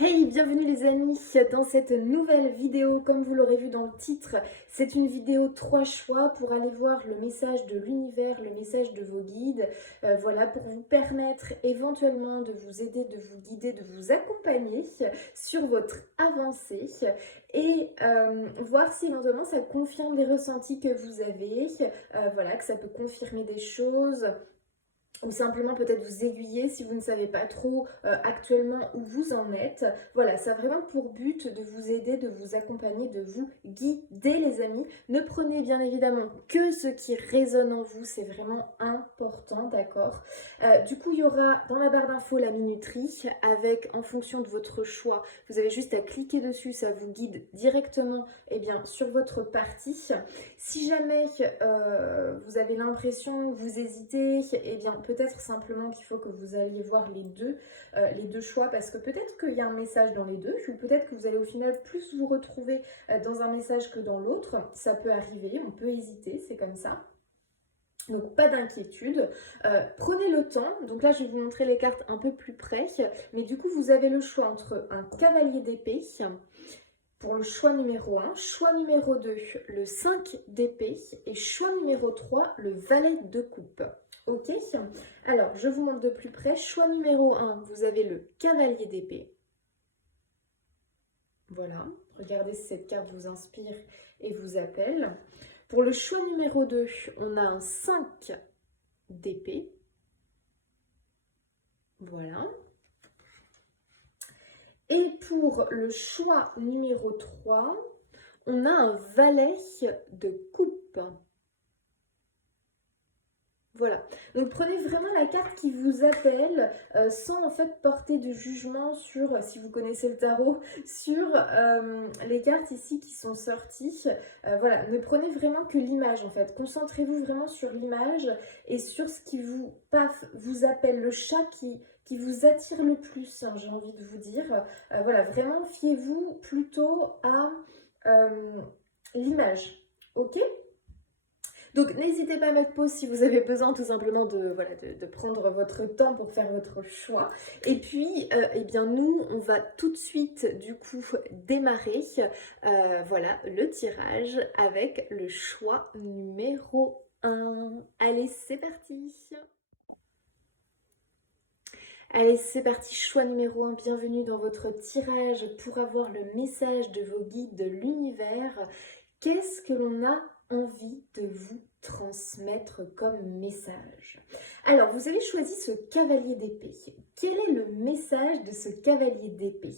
Hey, bienvenue les amis dans cette nouvelle vidéo. Comme vous l'aurez vu dans le titre, c'est une vidéo 3 choix pour aller voir le message de l'univers, le message de vos guides. Voilà, pour vous permettre éventuellement de vous aider, de vous guider, de vous accompagner sur votre avancée et voir si éventuellement ça confirme les ressentis que vous avez. Voilà, que ça peut confirmer des choses ou simplement peut-être vous aiguiller si vous ne savez pas trop actuellement où vous en êtes. Voilà, ça a vraiment pour but de vous aider, de vous accompagner, de vous guider les amis. Ne prenez bien évidemment que ce qui résonne en vous, c'est vraiment important, d'accord. Du coup, il y aura dans la barre d'infos la minuterie avec, en fonction de votre choix, vous avez juste à cliquer dessus, ça vous guide directement sur votre partie. Si jamais vous avez l'impression, vous hésitez, peut-être simplement qu'il faut que vous alliez voir les deux choix, parce que peut-être qu'il y a un message dans les deux, ou peut-être que vous allez au final plus vous retrouver dans un message que dans l'autre. Ça peut arriver, on peut hésiter, c'est comme ça. Donc pas d'inquiétude, prenez le temps. Donc là je vais vous montrer les cartes un peu plus près, mais du coup vous avez le choix entre un cavalier d'épée pour le choix numéro 1, choix numéro 2, le 5 d'épée et choix numéro 3, le valet de coupe. Ok, alors je vous montre de plus près. Choix numéro 1, vous avez le cavalier d'épée. Voilà, regardez si cette carte vous inspire et vous appelle. Pour le choix numéro 2, on a un 5 d'épée. Voilà. Et pour le choix numéro 3, on a un valet de coupe. Voilà, donc prenez vraiment la carte qui vous appelle sans en fait porter de jugement sur, si vous connaissez le tarot, sur les cartes ici qui sont sorties. Voilà, ne prenez vraiment que l'image en fait. Concentrez-vous vraiment sur l'image et sur ce qui vous, paf, vous appelle, le chat qui vous attire le plus, hein, j'ai envie de vous dire. Voilà, vraiment fiez-vous plutôt à l'image, ok ? Donc n'hésitez pas à mettre pause si vous avez besoin tout simplement de prendre votre temps pour faire votre choix. Et puis, nous, on va tout de suite du coup démarrer voilà, le tirage avec le choix numéro 1. Allez, c'est parti. Allez, c'est parti, choix numéro 1. Bienvenue dans votre tirage pour avoir le message de vos guides de l'univers. Qu'est-ce que l'on a envie de vous transmettre comme message? Alors, vous avez choisi ce cavalier d'épée. Quel est le message de ce cavalier d'épée?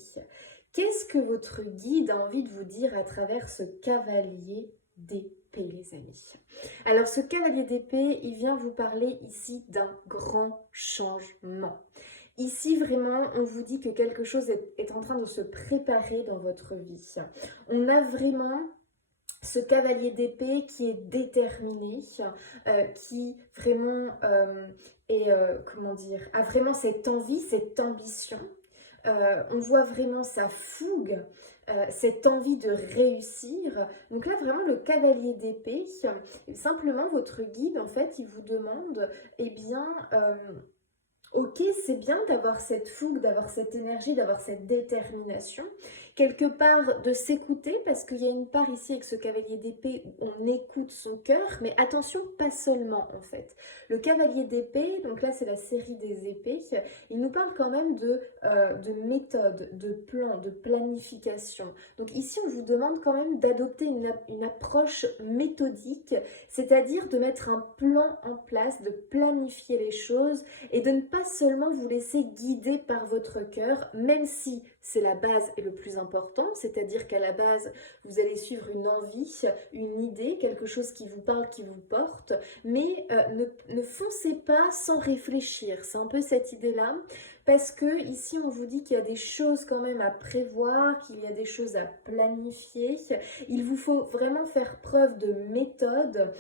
Qu'est-ce que votre guide a envie de vous dire à travers ce cavalier d'épée, les amis? Alors, ce cavalier d'épée, il vient vous parler ici d'un grand changement. Ici, vraiment, on vous dit que quelque chose est en train de se préparer dans votre vie. On a vraiment ce cavalier d'épée qui est déterminé, qui vraiment a vraiment cette envie, cette ambition. On voit vraiment sa fougue, cette envie de réussir. Donc là, vraiment, le cavalier d'épée, simplement votre guide, en fait, il vous demande, ok, c'est bien d'avoir cette fougue, d'avoir cette énergie, d'avoir cette détermination, quelque part de s'écouter, parce qu'il y a une part ici avec ce cavalier d'épée où on écoute son cœur, mais attention, pas seulement en fait. Le cavalier d'épée, donc là c'est la série des épées, il nous parle quand même de méthode, de plan, de planification. Donc ici on vous demande quand même d'adopter une approche méthodique, c'est-à-dire de mettre un plan en place, de planifier les choses et de ne pas seulement vous laisser guider par votre cœur, même si c'est la base et le plus important, c'est-à-dire qu'à la base, vous allez suivre une envie, une idée, quelque chose qui vous parle, qui vous porte, mais ne foncez pas sans réfléchir. C'est un peu cette idée-là, parce que ici, on vous dit qu'il y a des choses quand même à prévoir, qu'il y a des choses à planifier. Il vous faut vraiment faire preuve de méthode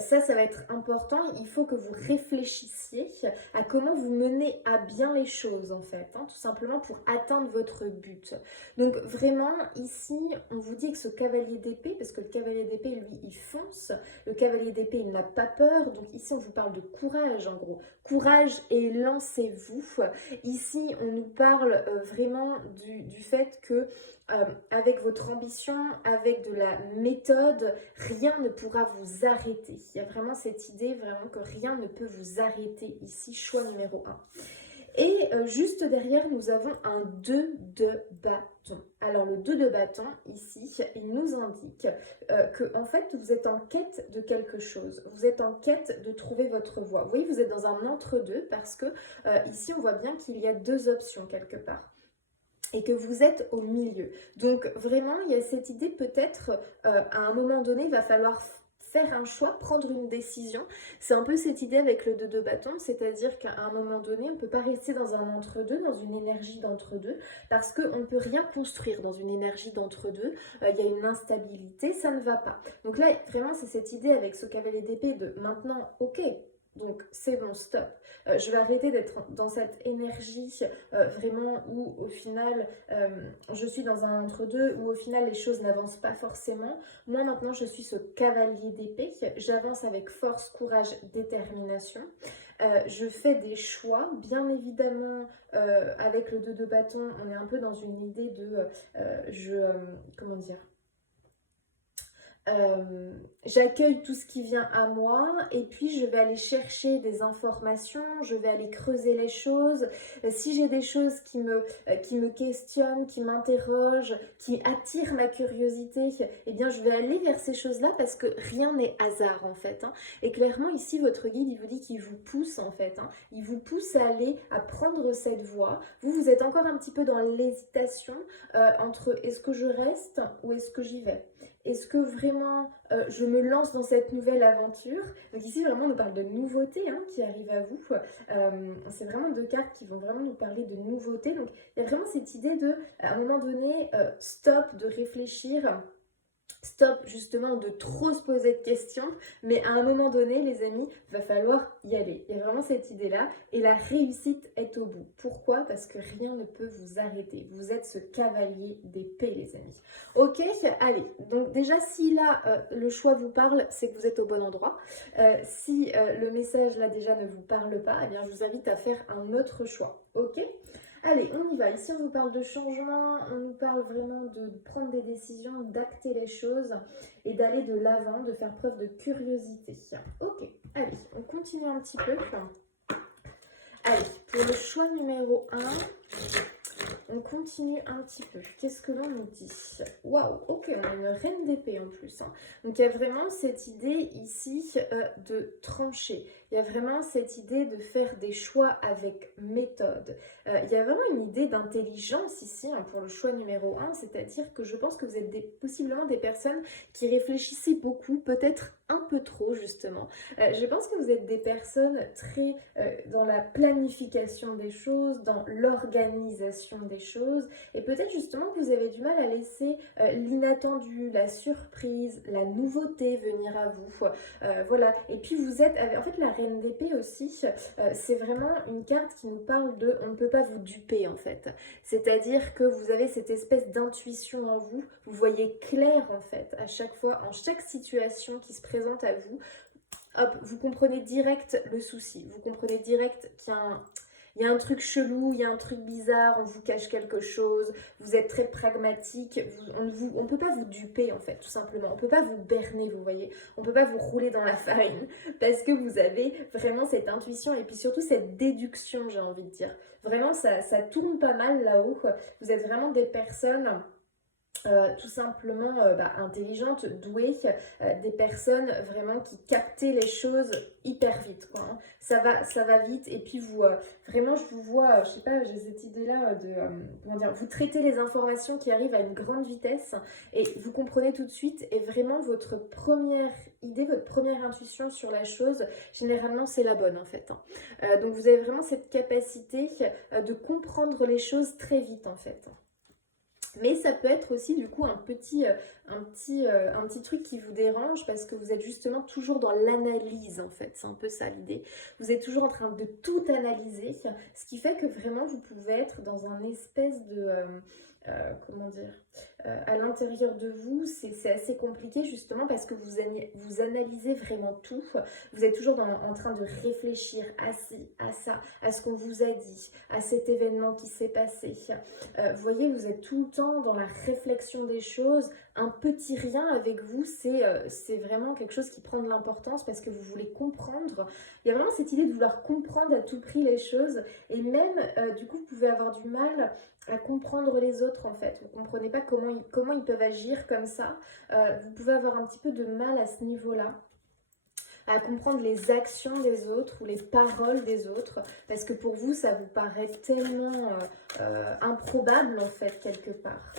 Ça va être important. Il faut que vous réfléchissiez à comment vous menez à bien les choses en fait, hein, tout simplement pour atteindre votre but. Donc vraiment ici, on vous dit que ce cavalier d'épée, parce que le cavalier d'épée, lui, il fonce. Le cavalier d'épée, il n'a pas peur. Donc ici, on vous parle de courage en gros. Courage et lancez-vous. Ici, on nous parle vraiment du fait que avec votre ambition, avec de la méthode, rien ne pourra vous arrêter. Il y a vraiment cette idée vraiment que rien ne peut vous arrêter ici, choix numéro 1. Et juste derrière, nous avons un 2 de bâton. Alors le 2 de bâton, ici, il nous indique que en fait, vous êtes en quête de quelque chose. Vous êtes en quête de trouver votre voie. Vous voyez, vous êtes dans un entre-deux parce que ici, on voit bien qu'il y a deux options quelque part et que vous êtes au milieu. Donc vraiment, il y a cette idée peut-être, à un moment donné, il va falloir faire un choix, prendre une décision. C'est un peu cette idée avec le 2 de bâton, c'est-à-dire qu'à un moment donné, on ne peut pas rester dans un entre-deux, dans une énergie d'entre-deux, parce qu'on ne peut rien construire dans une énergie d'entre-deux. Il y a une instabilité, ça ne va pas. Donc là, vraiment, c'est cette idée avec ce cavalier d'épée de maintenant, ok, donc c'est bon, stop. Je vais arrêter d'être dans cette énergie vraiment où au final je suis dans un entre-deux, où au final les choses n'avancent pas forcément. Moi maintenant je suis ce cavalier d'épée, j'avance avec force, courage, détermination. Je fais des choix, bien évidemment avec le 2 de bâton, on est un peu dans une idée de comment dire, j'accueille tout ce qui vient à moi et puis je vais aller chercher des informations, je vais aller creuser les choses. Si j'ai des choses qui me questionnent, qui m'interrogent, qui attirent ma curiosité, eh bien je vais aller vers ces choses-là parce que rien n'est hasard en fait, hein. Et clairement ici votre guide il vous dit qu'il vous pousse en fait, hein. Il vous pousse à aller, à prendre cette voie. Vous êtes encore un petit peu dans l'hésitation entre est-ce que je reste ou est-ce que j'y vais. Est-ce que vraiment je me lance dans cette nouvelle aventure? Donc ici vraiment on nous parle de nouveautés hein, qui arrivent à vous. C'est vraiment deux cartes qui vont vraiment nous parler de nouveautés. Donc il y a vraiment cette idée de, à un moment donné, stop, de réfléchir. Stop justement de trop se poser de questions, mais à un moment donné, les amis, va falloir y aller. Il y a vraiment cette idée-là et la réussite est au bout. Pourquoi? Parce que rien ne peut vous arrêter. Vous êtes ce cavalier d'épée, les amis. Ok, allez. Donc déjà, si là, le choix vous parle, c'est que vous êtes au bon endroit. Si le message là déjà ne vous parle pas, eh bien, je vous invite à faire un autre choix. Ok? Allez, on y va. Ici, on nous parle de changement, on nous parle vraiment de prendre des décisions, d'acter les choses et d'aller de l'avant, de faire preuve de curiosité. Ok, allez, on continue un petit peu. Allez, pour le choix numéro 1, on continue un petit peu. Qu'est-ce que l'on nous dit? Waouh, ok, on a une reine d'épée en plus, hein. Donc il y a vraiment cette idée ici de trancher. Il y a vraiment cette idée de faire des choix avec méthode. Il y a vraiment une idée d'intelligence ici hein, pour le choix numéro 1, c'est-à-dire que je pense que vous êtes possiblement des personnes qui réfléchissez beaucoup, peut-être un peu trop justement. Je pense que vous êtes des personnes très dans la planification des choses, dans l'organisation des choses, et peut-être justement que vous avez du mal à laisser l'inattendu, la surprise, la nouveauté venir à vous. Voilà, et puis vous êtes, en fait la reine d'épée aussi, c'est vraiment une carte qui nous parle de on ne peut pas vous duper en fait. C'est-à-dire que vous avez cette espèce d'intuition en vous, vous voyez clair en fait à chaque fois, en chaque situation qui se présente à vous, hop, vous comprenez direct le souci, vous comprenez direct qu'il y a un truc chelou, il y a un truc bizarre, on vous cache quelque chose, vous êtes très pragmatique, on ne peut pas vous duper en fait, tout simplement. On ne peut pas vous berner, vous voyez. On ne peut pas vous rouler dans la farine parce que vous avez vraiment cette intuition et puis surtout cette déduction, j'ai envie de dire. Vraiment, ça tourne pas mal là-haut. Vous êtes vraiment des personnes... tout simplement intelligentes, douées, des personnes vraiment qui captaient les choses hyper vite, quoi, hein. Ça va vite et puis vous, vraiment je vous vois, je sais pas, j'ai cette idée-là de, comment dire, vous traitez les informations qui arrivent à une grande vitesse et vous comprenez tout de suite et vraiment votre première idée, votre première intuition sur la chose, généralement c'est la bonne en fait, hein. Donc vous avez vraiment cette capacité de comprendre les choses très vite en fait. Mais ça peut être aussi du coup un petit truc qui vous dérange parce que vous êtes justement toujours dans l'analyse en fait, c'est un peu ça l'idée. Vous êtes toujours en train de tout analyser, ce qui fait que vraiment vous pouvez être dans un espèce de... comment dire, à l'intérieur de vous, c'est assez compliqué justement parce que vous analysez vraiment tout. Vous êtes toujours en train de réfléchir à ci, à ça, à ce qu'on vous a dit, à cet événement qui s'est passé. Vous voyez, vous êtes tout le temps dans la réflexion des choses. Un petit rien avec vous, c'est vraiment quelque chose qui prend de l'importance parce que vous voulez comprendre. Il y a vraiment cette idée de vouloir comprendre à tout prix les choses et même, du coup, vous pouvez avoir du mal à comprendre les autres en fait. Vous ne comprenez pas comment ils peuvent agir comme ça. Vous pouvez avoir un petit peu de mal à ce niveau-là à comprendre les actions des autres ou les paroles des autres parce que pour vous ça vous paraît tellement improbable en fait quelque part.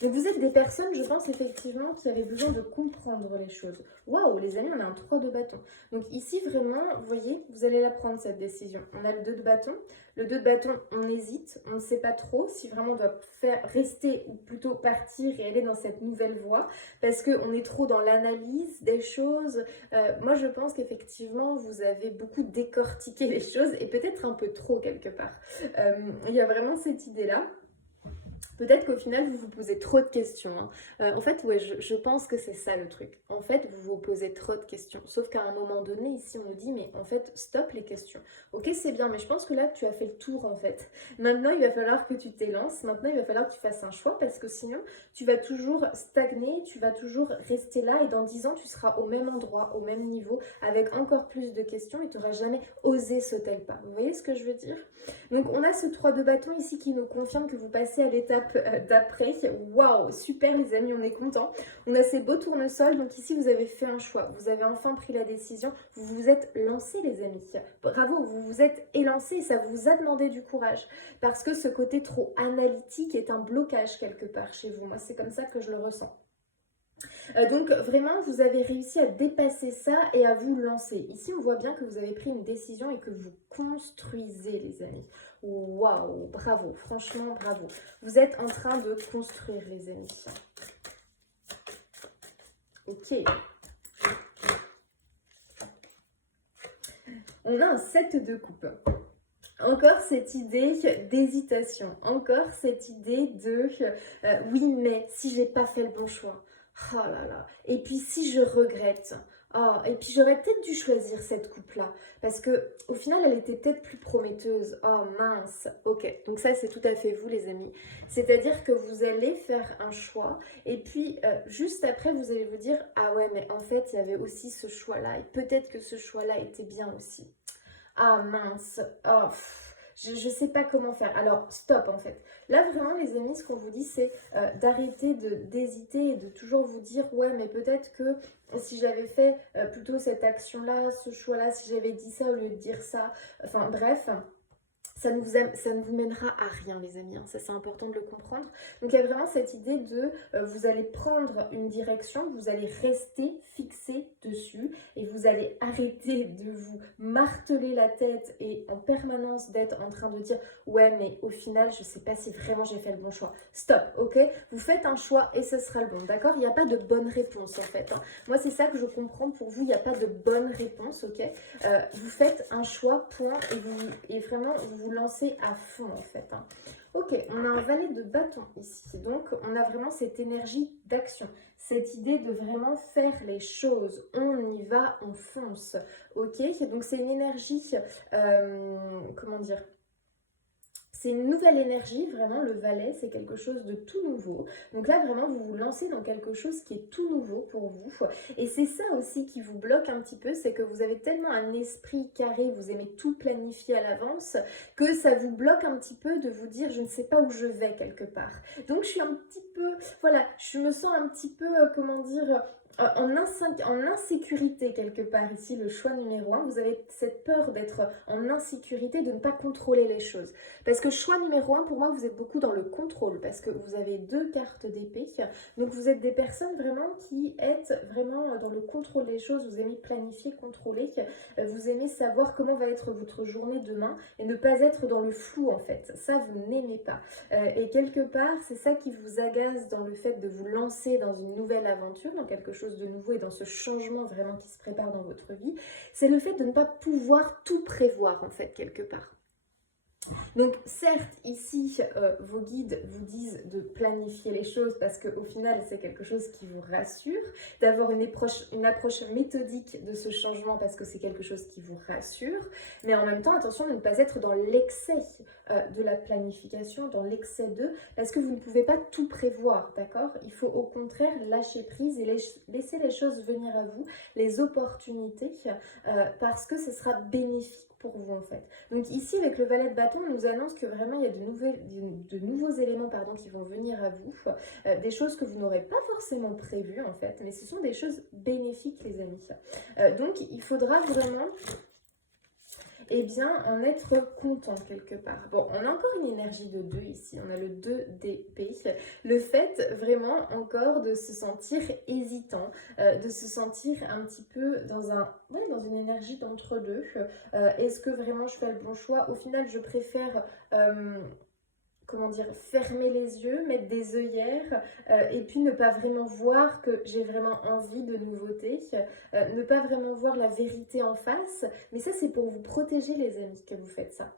Donc vous êtes des personnes, je pense effectivement, qui avaient besoin de comprendre les choses. Waouh, les amis, on a un 3 de bâton. Donc ici, vraiment, vous voyez, vous allez la prendre cette décision. On a le 2 de bâton. Le 2 de bâton, on hésite, on ne sait pas trop si vraiment on doit rester ou plutôt partir et aller dans cette nouvelle voie parce qu'on est trop dans l'analyse des choses. Moi, je pense qu'effectivement, vous avez beaucoup décortiqué les choses et peut-être un peu trop quelque part. Il y a vraiment cette idée-là. Peut-être qu'au final, vous vous posez trop de questions. Hein. En fait, ouais, je pense que c'est ça le truc. En fait, vous vous posez trop de questions. Sauf qu'à un moment donné, ici, on nous dit, mais en fait, stop les questions. Ok, c'est bien, mais je pense que là, tu as fait le tour, en fait. Maintenant, il va falloir que tu t'élances. Maintenant, il va falloir que tu fasses un choix parce que sinon, tu vas toujours stagner, tu vas toujours rester là et dans 10 ans, tu seras au même endroit, au même niveau, avec encore plus de questions et tu n'auras jamais osé sauter le pas. Vous voyez ce que je veux dire? Donc, on a ce 3 de bâton ici qui nous confirme que vous passez à l'étape d'après. Waouh, super les amis, on est content. On a ces beaux tournesols, donc ici vous avez fait un choix, vous avez enfin pris la décision, vous vous êtes lancés les amis. Bravo, vous vous êtes élancés et ça vous a demandé du courage parce que ce côté trop analytique est un blocage quelque part chez vous. Moi, c'est comme ça que je le ressens. Donc vraiment, vous avez réussi à dépasser ça et à vous lancer. Ici, on voit bien que vous avez pris une décision et que vous construisez, les amis. Waouh, bravo, franchement, bravo. Vous êtes en train de construire, les amis. Ok. On a un 7 de coupe. Encore cette idée d'hésitation. Encore cette idée de oui, mais si j'ai pas fait le bon choix. Oh là là. Et puis si je regrette. Oh, et puis j'aurais peut-être dû choisir cette coupe-là. Parce que au final, elle était peut-être plus prometteuse. Oh mince. Ok. Donc ça, c'est tout à fait vous, les amis. C'est-à-dire que vous allez faire un choix. Et puis, juste après, vous allez vous dire, ah ouais, mais en fait, il y avait aussi ce choix-là. Et peut-être que ce choix-là était bien aussi. Ah mince, oh, je ne sais pas comment faire. Alors, stop en fait. Là, vraiment, les amis, ce qu'on vous dit, c'est d'arrêter d'hésiter et de toujours vous dire, ouais, mais peut-être que si j'avais fait plutôt cette action-là, ce choix-là, si j'avais dit ça au lieu de dire ça, enfin bref. Ça ne vous mènera à rien, les amis. Hein. Ça, c'est important de le comprendre. Donc, il y a vraiment cette idée de vous allez prendre une direction, vous allez rester fixé dessus et vous allez arrêter de vous marteler la tête et en permanence d'être en train de dire « Ouais, mais au final, je ne sais pas si vraiment j'ai fait le bon choix. » Stop, ok? Vous faites un choix et ce sera le bon, d'accord? Il n'y a pas de bonne réponse, en fait. Hein. Moi, c'est ça que je comprends pour vous. Il n'y a pas de bonne réponse, ok? Vous faites un choix, point, et vraiment, vous lancez à fond en fait. Hein. Ok, on a un valet de bâton ici. Donc, on a vraiment cette énergie d'action. Cette idée de vraiment faire les choses. On y va, on fonce. Ok, donc c'est une énergie, comment dire, c'est une nouvelle énergie, vraiment, le valet, c'est quelque chose de tout nouveau. Donc là, vraiment, vous vous lancez dans quelque chose qui est tout nouveau pour vous. Et c'est ça aussi qui vous bloque un petit peu, c'est que vous avez tellement un esprit carré, vous aimez tout planifier à l'avance, que ça vous bloque un petit peu de vous dire, je ne sais pas où je vais quelque part. Donc, je suis un petit peu, voilà, je me sens un petit peu, comment dire, en insécurité quelque part ici, le choix numéro 1, vous avez cette peur d'être en insécurité, de ne pas contrôler les choses. Parce que choix numéro 1, pour moi, vous êtes beaucoup dans le contrôle, parce que vous avez 2 cartes d'épée. Donc vous êtes des personnes vraiment qui êtes vraiment dans le contrôle des choses, vous aimez planifier, contrôler, vous aimez savoir comment va être votre journée demain et ne pas être dans le flou en fait. Ça, vous n'aimez pas. Et quelque part, c'est ça qui vous agace dans le fait de vous lancer dans une nouvelle aventure, dans quelque chose de nouveau et dans ce changement vraiment qui se prépare dans votre vie. C'est le fait de ne pas pouvoir tout prévoir en fait quelque part. Donc certes, ici, vos guides vous disent de planifier les choses parce qu'au final, c'est quelque chose qui vous rassure, d'avoir une approche méthodique de ce changement parce que c'est quelque chose qui vous rassure, mais en même temps, attention de ne pas être dans l'excès de la planification, dans l'excès de, parce que vous ne pouvez pas tout prévoir, d'accord? Il faut au contraire lâcher prise et laisser les choses venir à vous, les opportunités, parce que ce sera bénéfique pour vous en fait. Donc ici avec le valet de bâton, on nous annonce que vraiment il y a de nouveaux éléments qui vont venir à vous, des choses que vous n'aurez pas forcément prévues en fait, mais ce sont des choses bénéfiques les amis. Donc il faudra vraiment bien en être content quelque part. Bon, on a encore une énergie de 2 ici, on a le 2 d'épée. Le fait vraiment encore de se sentir hésitant, de se sentir un petit peu dans une énergie d'entre-deux. Est-ce que vraiment je fais le bon choix? Au final, je préfère comment dire, fermer les yeux, mettre des œillères et puis ne pas vraiment voir que j'ai vraiment envie de nouveautés, ne pas vraiment voir la vérité en face, mais ça c'est pour vous protéger les amis que vous faites ça.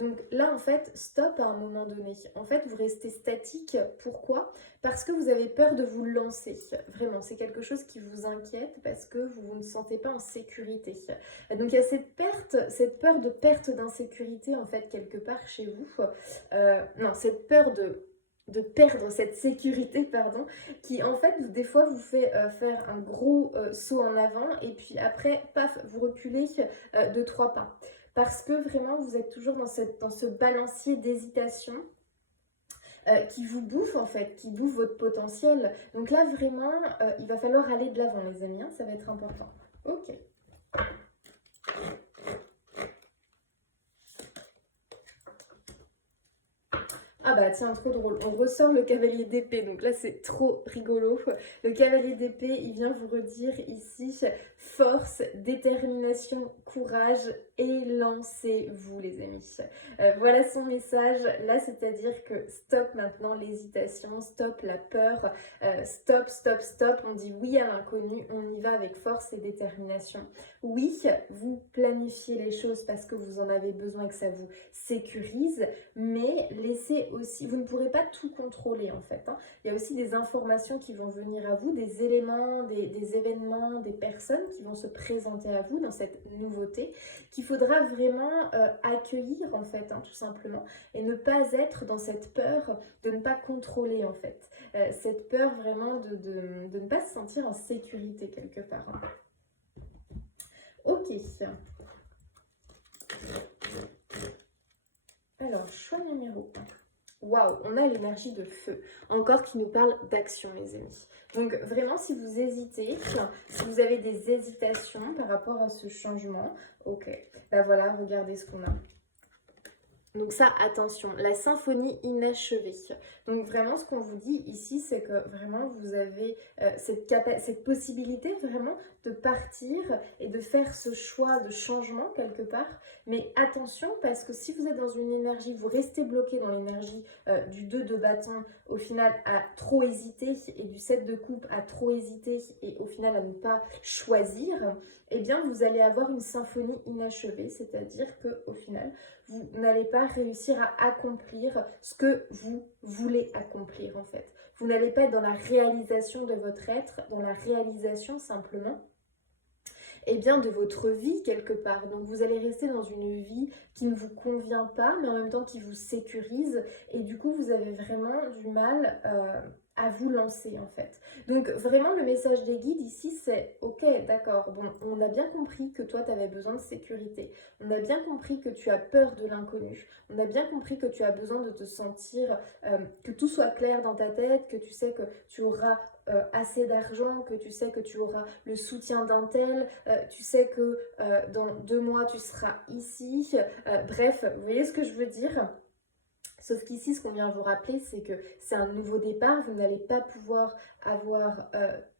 Donc là en fait, stop à un moment donné. En fait, vous restez statique. Pourquoi? Parce que vous avez peur de vous lancer. Vraiment, c'est quelque chose qui vous inquiète parce que vous ne vous sentez pas en sécurité. Donc il y a cette peur de perte d'insécurité en fait quelque part chez vous. Non, cette peur de perdre cette sécurité, pardon, qui en fait des fois vous fait faire un gros saut en avant et puis après, paf, vous reculez de 3 pas. Parce que vraiment vous êtes toujours dans ce balancier d'hésitation qui vous bouffe en fait, qui bouffe votre potentiel. Donc là vraiment, il va falloir aller de l'avant les amis, hein, ça va être important. Ok. Ah bah tiens, trop drôle. On ressort le cavalier d'épée, donc là c'est trop rigolo. Le cavalier d'épée, il vient vous redire ici force, détermination, courage et lancez-vous les amis. Voilà son message. Là, c'est-à-dire que stop maintenant l'hésitation, stop la peur, stop, stop, stop. On dit oui à l'inconnu, on y va avec force et détermination. Oui, vous planifiez les choses parce que vous en avez besoin et que ça vous sécurise, mais laissez aussi, vous ne pourrez pas tout contrôler en fait. Hein. Il y a aussi des informations qui vont venir à vous, des éléments, des événements, des personnes qui vont se présenter à vous dans cette nouveauté qu'il faudra vraiment accueillir en fait, hein, tout simplement, et ne pas être dans cette peur de ne pas contrôler en fait. Cette peur vraiment de ne pas se sentir en sécurité quelque part. Hein. Ok. Alors, choix numéro 1. Waouh, on a l'énergie de feu. Encore qui nous parle d'action, les amis. Donc, vraiment, si vous hésitez, si vous avez des hésitations par rapport à ce changement, ok, bah voilà, regardez ce qu'on a. Donc ça, attention, la symphonie inachevée. Donc vraiment, ce qu'on vous dit ici, c'est que vraiment, vous avez cette possibilité vraiment de partir et de faire ce choix de changement quelque part. Mais attention, parce que si vous êtes dans une énergie, vous restez bloqué dans l'énergie du 2 de bâton, au final, à trop hésiter, et du 7 de coupe à trop hésiter, et au final, à ne pas choisir, eh bien, vous allez avoir une symphonie inachevée, c'est-à-dire qu'au final, vous n'allez pas réussir à accomplir ce que vous voulez accomplir en fait. Vous n'allez pas être dans la réalisation de votre être, dans la réalisation simplement de votre vie quelque part. Donc vous allez rester dans une vie qui ne vous convient pas, mais en même temps qui vous sécurise. Et du coup, vous avez vraiment du mal à vous lancer en fait. Donc vraiment le message des guides ici c'est ok d'accord, bon on a bien compris que toi tu avais besoin de sécurité, on a bien compris que tu as peur de l'inconnu, on a bien compris que tu as besoin de te sentir que tout soit clair dans ta tête, que tu sais que tu auras assez d'argent, que tu sais que tu auras le soutien d'un tel, tu sais que dans 2 mois tu seras ici, bref, vous voyez ce que je veux dire? Sauf qu'ici, ce qu'on vient vous rappeler, c'est que c'est un nouveau départ. Vous n'allez pas pouvoir avoir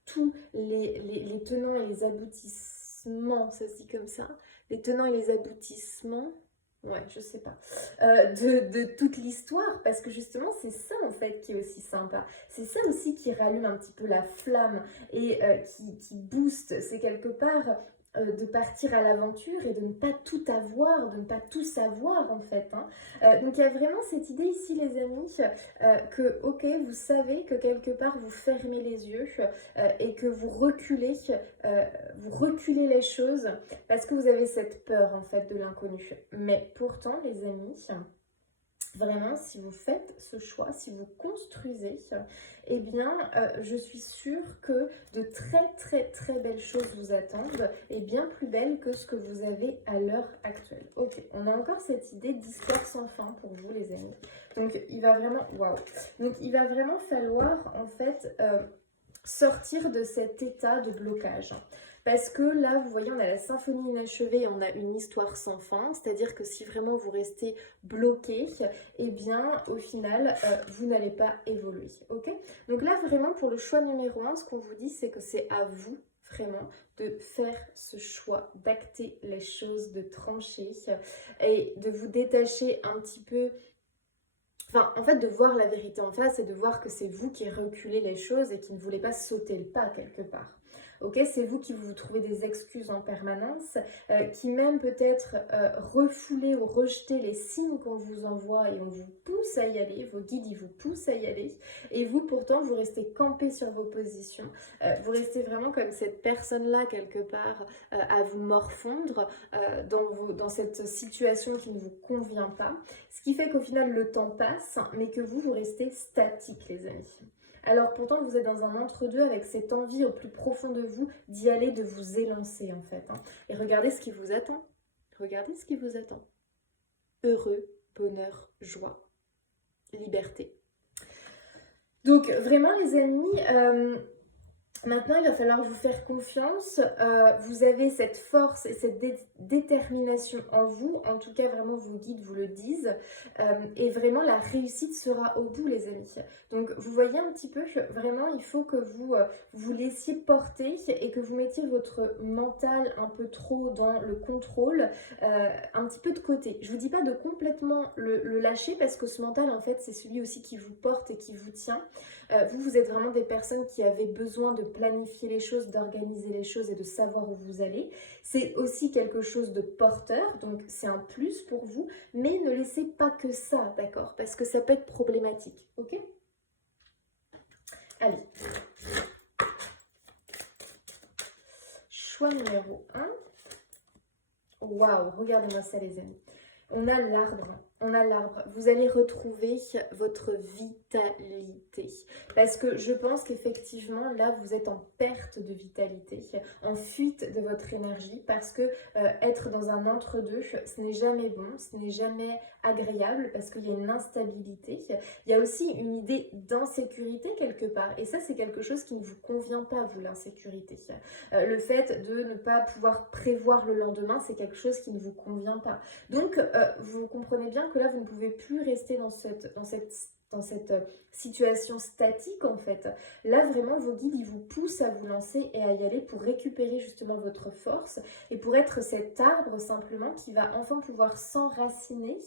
tous les tenants et les aboutissements, ça se dit comme ça, les tenants et les aboutissements, ouais, je sais pas, de toute l'histoire, parce que justement, c'est ça en fait qui est aussi sympa. C'est ça aussi qui rallume un petit peu la flamme et qui booste. C'est quelque part de partir à l'aventure et de ne pas tout avoir, de ne pas tout savoir en fait, hein. Donc il y a vraiment cette idée ici les amis, que ok, vous savez que quelque part vous fermez les yeux et que vous reculez les choses parce que vous avez cette peur en fait de l'inconnu. Mais pourtant les amis, vraiment, si vous faites ce choix, si vous construisez, eh bien, je suis sûre que de très belles choses vous attendent et bien plus belles que ce que vous avez à l'heure actuelle. Ok, on a encore cette idée d'histoire sans fin pour vous, les amis. Donc, il va vraiment, waouh. Donc, il va vraiment falloir, en fait, sortir de cet état de blocage. Parce que là, vous voyez, on a la symphonie inachevée, on a une histoire sans fin. C'est-à-dire que si vraiment vous restez bloqué, eh bien, au final, vous n'allez pas évoluer. Ok? Donc là, vraiment, pour le choix numéro 1, ce qu'on vous dit, c'est que c'est à vous, vraiment, de faire ce choix, d'acter les choses, de trancher et de vous détacher un petit peu. Enfin, en fait, de voir la vérité en face et de voir que c'est vous qui reculez les choses et qui ne voulez pas sauter le pas quelque part. Ok, c'est vous qui vous trouvez des excuses en permanence, qui même peut-être refoulez ou rejetez les signes qu'on vous envoie et on vous pousse à y aller, vos guides ils vous poussent à y aller, et vous pourtant vous restez campé sur vos positions, vous restez vraiment comme cette personne-là quelque part à vous morfondre dans cette situation qui ne vous convient pas, ce qui fait qu'au final le temps passe, mais que vous restez statique les amis. Alors pourtant vous êtes dans un entre-deux avec cette envie au plus profond de vous d'y aller, de vous élancer en fait, hein. Et regardez ce qui vous attend. Regardez ce qui vous attend. Heureux, bonheur, joie, liberté. Donc vraiment les amis, maintenant, il va falloir vous faire confiance. Vous avez cette force et cette détermination en vous. En tout cas, vraiment, vos guides vous le disent. Et vraiment, la réussite sera au bout, les amis. Donc, vous voyez un petit peu, vraiment, il faut que vous vous laissiez porter et que vous mettiez votre mental un peu trop dans le contrôle, un petit peu de côté. Je ne vous dis pas de complètement le lâcher parce que ce mental, en fait, c'est celui aussi qui vous porte et qui vous tient. Vous êtes vraiment des personnes qui avaient besoin de planifier les choses, d'organiser les choses et de savoir où vous allez. C'est aussi quelque chose de porteur, donc c'est un plus pour vous, mais ne laissez pas que ça, d'accord? Parce que ça peut être problématique, ok? Allez. Choix numéro 1. Waouh, regardez-moi ça les amis. On a l'arbre. On a l'arbre. Vous allez retrouver votre vitalité. Parce que je pense qu'effectivement, là, vous êtes en perte de vitalité, en fuite de votre énergie. Parce que être dans un entre-deux, ce n'est jamais bon, ce n'est jamais agréable parce qu'il y a une instabilité. Il y a aussi une idée d'insécurité quelque part. Et ça, c'est quelque chose qui ne vous convient pas, vous, l'insécurité. Le fait de ne pas pouvoir prévoir le lendemain, c'est quelque chose qui ne vous convient pas. Donc, vous comprenez bien que là, vous ne pouvez plus rester dans cette situation statique en fait. Là vraiment vos guides ils vous poussent à vous lancer et à y aller pour récupérer justement votre force et pour être cet arbre simplement qui va enfin pouvoir s'enraciner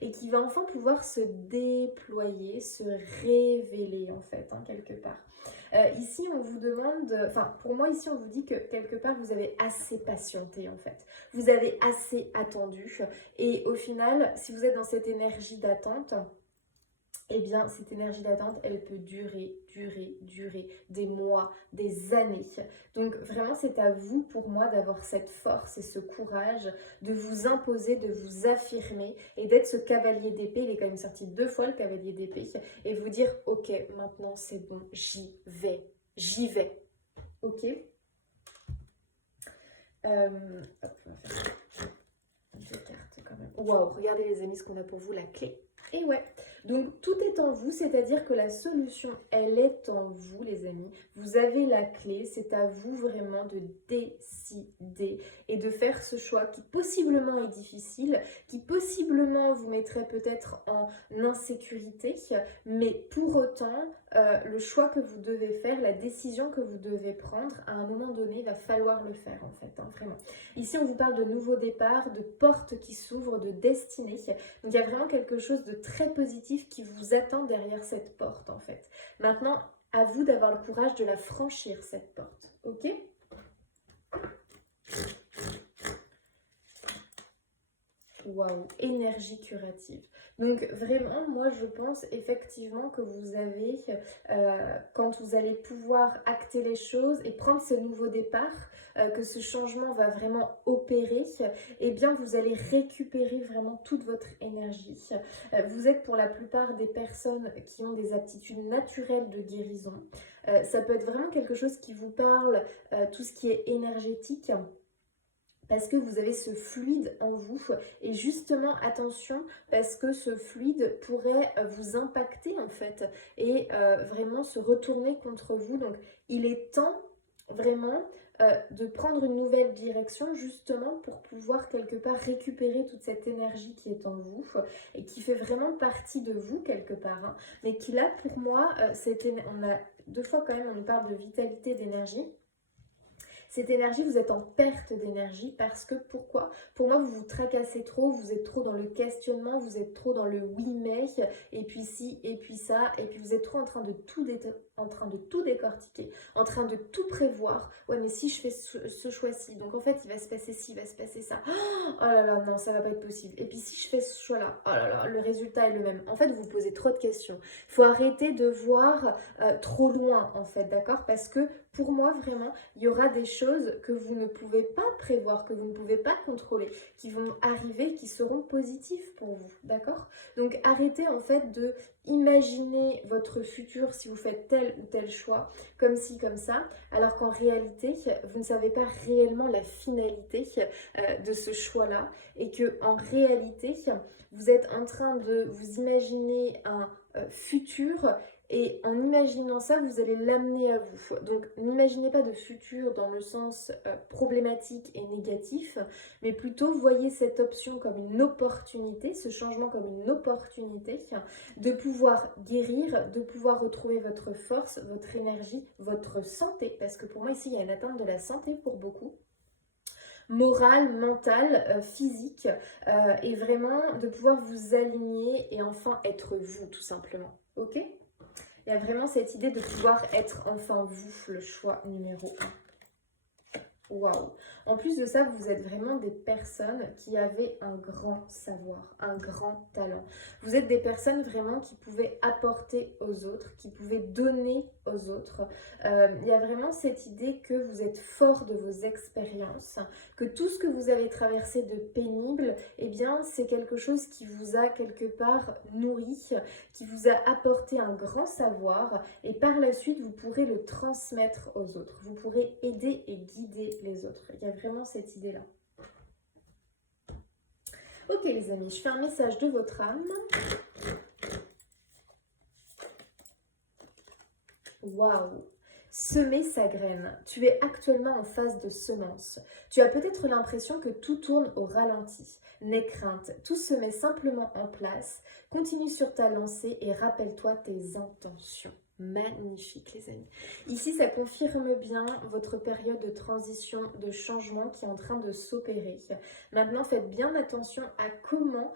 et qui va enfin pouvoir se déployer, se révéler en fait, hein, quelque part. Ici on vous demande, enfin pour moi ici on vous dit que quelque part vous avez assez patienté en fait. Vous avez assez attendu et au final si vous êtes dans cette énergie d'attente, eh bien, cette énergie d'attente, elle peut durer des mois, des années. Donc, vraiment, c'est à vous, pour moi, d'avoir cette force et ce courage de vous imposer, de vous affirmer et d'être ce cavalier d'épée. Il est quand même sorti 2 fois, le cavalier d'épée. Et vous dire, ok, maintenant, c'est bon, j'y vais. Ok, hop, on va faire 2 cartes quand même. Waouh, regardez les amis ce qu'on a pour vous, la clé. Et ouais, Donc tout est en vous, c'est-à-dire que la solution, elle est en vous les amis. Vous avez la clé, c'est à vous vraiment de décider et de faire ce choix qui possiblement est difficile, qui possiblement vous mettrait peut-être en insécurité, mais pour autant, le choix que vous devez faire, la décision que vous devez prendre, à un moment donné, il va falloir le faire en fait, hein, vraiment. Ici, on vous parle de nouveau départ, de portes qui s'ouvrent, de destinée. Donc, il y a vraiment quelque chose de très positif qui vous attend derrière cette porte en fait. Maintenant, à vous d'avoir le courage de la franchir, cette porte. Ok ? Waouh, énergie curative. Donc vraiment, moi je pense effectivement que vous avez, quand vous allez pouvoir acter les choses et prendre ce nouveau départ, que ce changement va vraiment opérer, eh bien vous allez récupérer vraiment toute votre énergie. Vous êtes pour la plupart des personnes qui ont des aptitudes naturelles de guérison. Ça peut être vraiment quelque chose qui vous parle, tout ce qui est énergétique, parce que vous avez ce fluide en vous et justement attention parce que ce fluide pourrait vous impacter en fait et vraiment se retourner contre vous. Donc il est temps vraiment de prendre une nouvelle direction justement pour pouvoir quelque part récupérer toute cette énergie qui est en vous et qui fait vraiment partie de vous quelque part, hein, mais qui là pour moi, on a deux fois quand même on nous parle de vitalité, d'énergie. Cette énergie, vous êtes en perte d'énergie parce que, pourquoi? Pour moi, vous vous tracassez trop, vous êtes trop dans le questionnement, vous êtes trop dans le oui mais, et puis ci, et puis ça, et puis vous êtes trop en train de tout décortiquer, en train de tout prévoir. Ouais, mais si je fais ce choix-ci, donc en fait, il va se passer ci, il va se passer ça. Oh là là, non, ça va pas être possible. Et puis si je fais ce choix-là, oh là là, le résultat est le même. En fait, vous vous posez trop de questions. Il faut arrêter de voir trop loin, en fait, d'accord? Parce que pour moi, vraiment, il y aura des choses que vous ne pouvez pas prévoir, que vous ne pouvez pas contrôler, qui vont arriver, qui seront positives pour vous, d'accord? Donc arrêtez en fait de imaginer votre futur si vous faites tel ou tel choix, comme ci, comme ça, alors qu'en réalité, vous ne savez pas réellement la finalité de ce choix-là et que en réalité, vous êtes en train de vous imaginer un futur et en imaginant ça, vous allez l'amener à vous. Donc, n'imaginez pas de futur dans le sens problématique et négatif, mais plutôt voyez cette option comme une opportunité, ce changement comme une opportunité de pouvoir guérir, de pouvoir retrouver votre force, votre énergie, votre santé. Parce que pour moi, ici, il y a une atteinte de la santé pour beaucoup. Morale, mentale, physique, et vraiment de pouvoir vous aligner et enfin être vous, tout simplement. Ok ? Il y a vraiment cette idée de pouvoir être enfin vous, le choix numéro 1. Waouh! En plus de ça, vous êtes vraiment des personnes qui avaient un grand savoir, un grand talent. Vous êtes des personnes vraiment qui pouvaient apporter aux autres, qui pouvaient donner aux autres. Il y a vraiment cette idée que vous êtes fort de vos expériences, que tout ce que vous avez traversé de pénible, eh bien, c'est quelque chose qui vous a quelque part nourri, qui vous a apporté un grand savoir et par la suite, vous pourrez le transmettre aux autres. Vous pourrez aider et guider les autres. Il y a vraiment cette idée-là. Ok les amis, je fais un message de votre âme. Waouh! Semer sa graine. Tu es actuellement en phase de semence. Tu as peut-être l'impression que tout tourne au ralenti. N'aie crainte, tout se met simplement en place. Continue sur ta lancée et rappelle-toi tes intentions. Magnifique les amis. Ici ça confirme bien votre période de transition, de changement qui est en train de s'opérer. Maintenant faites bien attention à comment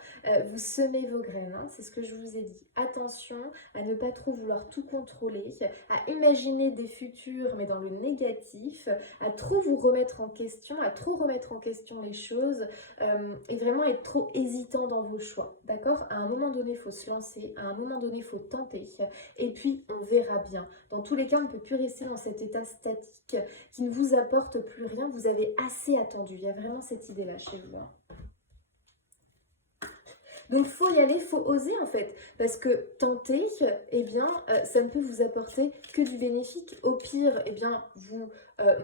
vous semez vos graines, hein. C'est ce que je vous ai dit. Attention à ne pas trop vouloir tout contrôler, à imaginer des futurs mais dans le négatif, à trop vous remettre en question, à trop remettre en question les choses et vraiment être trop hésitant dans vos choix, d'accord? À un moment donné il faut se lancer, à un moment donné il faut tenter et puis on verra bien. Dans tous les cas, on ne peut plus rester dans cet état statique qui ne vous apporte plus rien. Vous avez assez attendu. Il y a vraiment cette idée-là chez vous. Donc, il faut y aller, il faut oser en fait. Parce que tenter, eh bien, ça ne peut vous apporter que du bénéfique. Au pire, eh bien, vous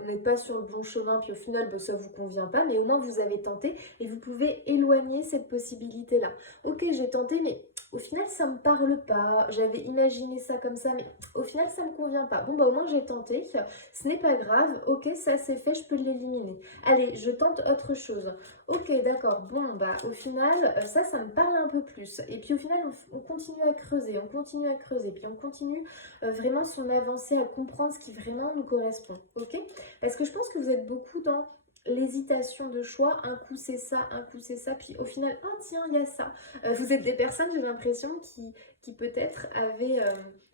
n'êtes pas sur le bon chemin, puis au final, bah, ça ne vous convient pas. Mais au moins, vous avez tenté et vous pouvez éloigner cette possibilité-là. Ok, j'ai tenté, mais au final ça me parle pas, j'avais imaginé ça comme ça, mais au final ça me convient pas. Bon bah au moins j'ai tenté, ce n'est pas grave, ok ça c'est fait, je peux l'éliminer. Allez, je tente autre chose. Ok d'accord, bon bah au final ça me parle un peu plus. Et puis au final on continue à creuser, on continue à creuser, puis on continue vraiment son avancée à comprendre ce qui vraiment nous correspond, ok? Parce que je pense que vous êtes beaucoup dans l'hésitation de choix, un coup c'est ça, un coup c'est ça, puis au final, oh tiens, il y a ça. Vous êtes des personnes, j'ai l'impression, qui peut-être avaient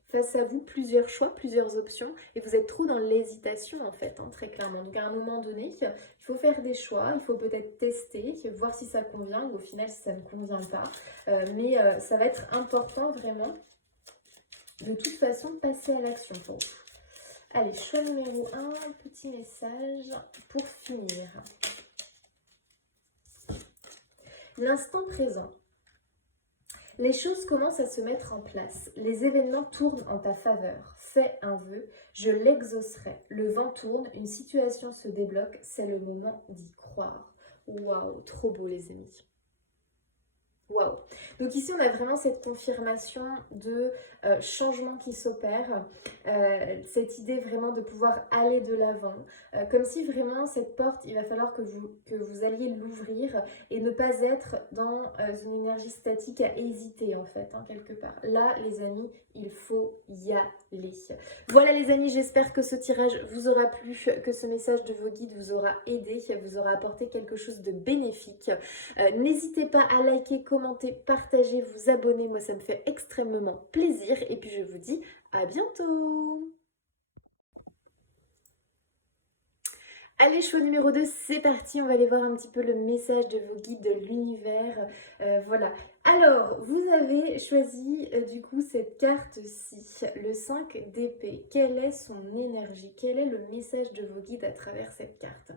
face à vous plusieurs choix, plusieurs options, et vous êtes trop dans l'hésitation en fait, hein, très clairement. Donc à un moment donné, il faut faire des choix, il faut peut-être tester, voir si ça convient, ou au final si ça ne convient pas. Mais ça va être important vraiment, de toute façon, passer à l'action pour vous. Allez, choix numéro 1, petit message pour finir. L'instant présent. Les choses commencent à se mettre en place. Les événements tournent en ta faveur. Fais un vœu, je l'exaucerai. Le vent tourne, une situation se débloque. C'est le moment d'y croire. Waouh, trop beau les amis. Waouh! Donc ici, on a vraiment cette confirmation de changement qui s'opère, cette idée vraiment de pouvoir aller de l'avant, comme si vraiment cette porte, il va falloir que vous alliez l'ouvrir et ne pas être dans une énergie statique à hésiter en fait, hein, quelque part. Là, les amis, il faut y aller. Voilà les amis, j'espère que ce tirage vous aura plu, que ce message de vos guides vous aura aidé, vous aura apporté quelque chose de bénéfique. N'hésitez pas à liker, commenter, partager, vous abonner, moi ça me fait extrêmement plaisir et puis je vous dis à bientôt. Allez, choix numéro 2, c'est parti, on va aller voir un petit peu le message de vos guides de l'univers. Voilà. Alors, vous avez choisi du coup cette carte-ci, le 5 d'épée. Quelle est son énergie? Quel est le message de vos guides à travers cette carte?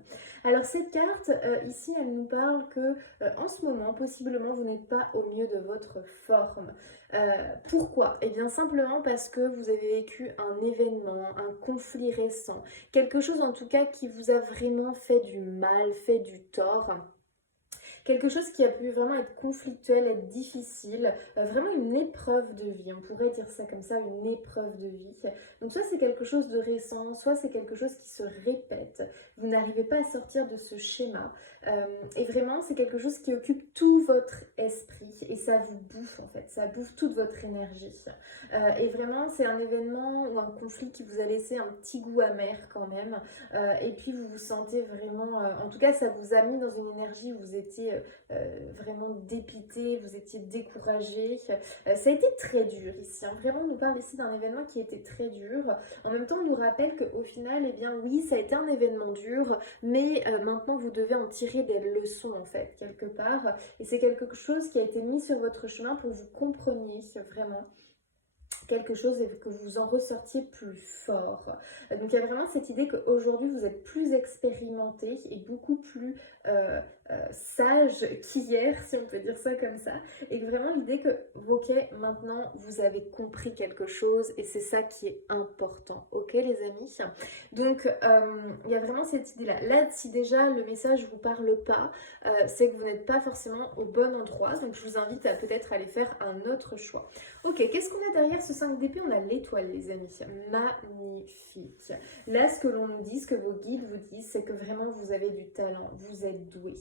Alors, cette carte, ici, elle nous parle que en ce moment, possiblement, vous n'êtes pas au mieux de votre forme. Pourquoi? Eh bien, simplement parce que vous avez vécu un événement, un conflit récent, quelque chose en tout cas qui vous a vraiment fait du mal, fait du tort. Quelque chose qui a pu vraiment être conflictuel, être difficile, vraiment une épreuve de vie, on pourrait dire ça comme ça, une épreuve de vie. Donc soit c'est quelque chose de récent, soit c'est quelque chose qui se répète, vous n'arrivez pas à sortir de ce schéma, et vraiment c'est quelque chose qui occupe tout votre esprit, et ça vous bouffe en fait, ça bouffe toute votre énergie. Et vraiment c'est un événement ou un conflit qui vous a laissé un petit goût amer quand même, et puis vous vous sentez vraiment, en tout cas ça vous a mis dans une énergie où vous étiez vraiment dépité, vous étiez découragé. Ça a été très dur ici, hein. Vraiment on nous parle ici d'un événement qui était très dur. En même temps on nous rappelle qu'au final, eh bien oui ça a été un événement dur, mais maintenant vous devez en tirer des leçons en fait, quelque part. Et c'est quelque chose qui a été mis sur votre chemin pour que vous compreniez vraiment quelque chose et que vous en ressortiez plus fort. Donc il y a vraiment cette idée qu'aujourd'hui vous êtes plus expérimenté et beaucoup plus sage qu'hier, si on peut dire ça comme ça, et que vraiment l'idée que ok, maintenant vous avez compris quelque chose et c'est ça qui est important, ok les amis. Donc il y a vraiment cette idée là si déjà le message vous parle pas, c'est que vous n'êtes pas forcément au bon endroit, donc je vous invite à peut-être aller faire un autre choix. Ok, qu'est-ce qu'on a derrière ce 5 d'épée? On a l'étoile, les amis. Magnifique. Là, ce que l'on nous dit, ce que vos guides vous disent, c'est que vraiment, vous avez du talent, vous êtes doué.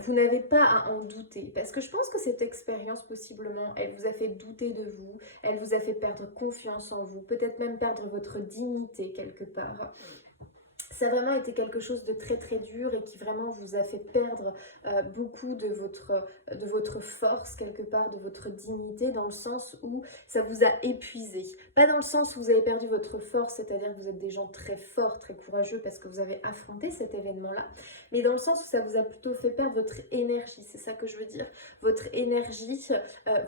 Vous n'avez pas à en douter, parce que je pense que cette expérience, possiblement, elle vous a fait douter de vous, elle vous a fait perdre confiance en vous, peut-être même perdre votre dignité quelque part. Ça a vraiment été quelque chose de très très dur et qui vraiment vous a fait perdre beaucoup de votre force quelque part, de votre dignité, dans le sens où ça vous a épuisé. Pas dans le sens où vous avez perdu votre force, c'est-à-dire que vous êtes des gens très forts, très courageux parce que vous avez affronté cet événement-là, mais dans le sens où ça vous a plutôt fait perdre votre énergie, c'est ça que je veux dire. Votre énergie,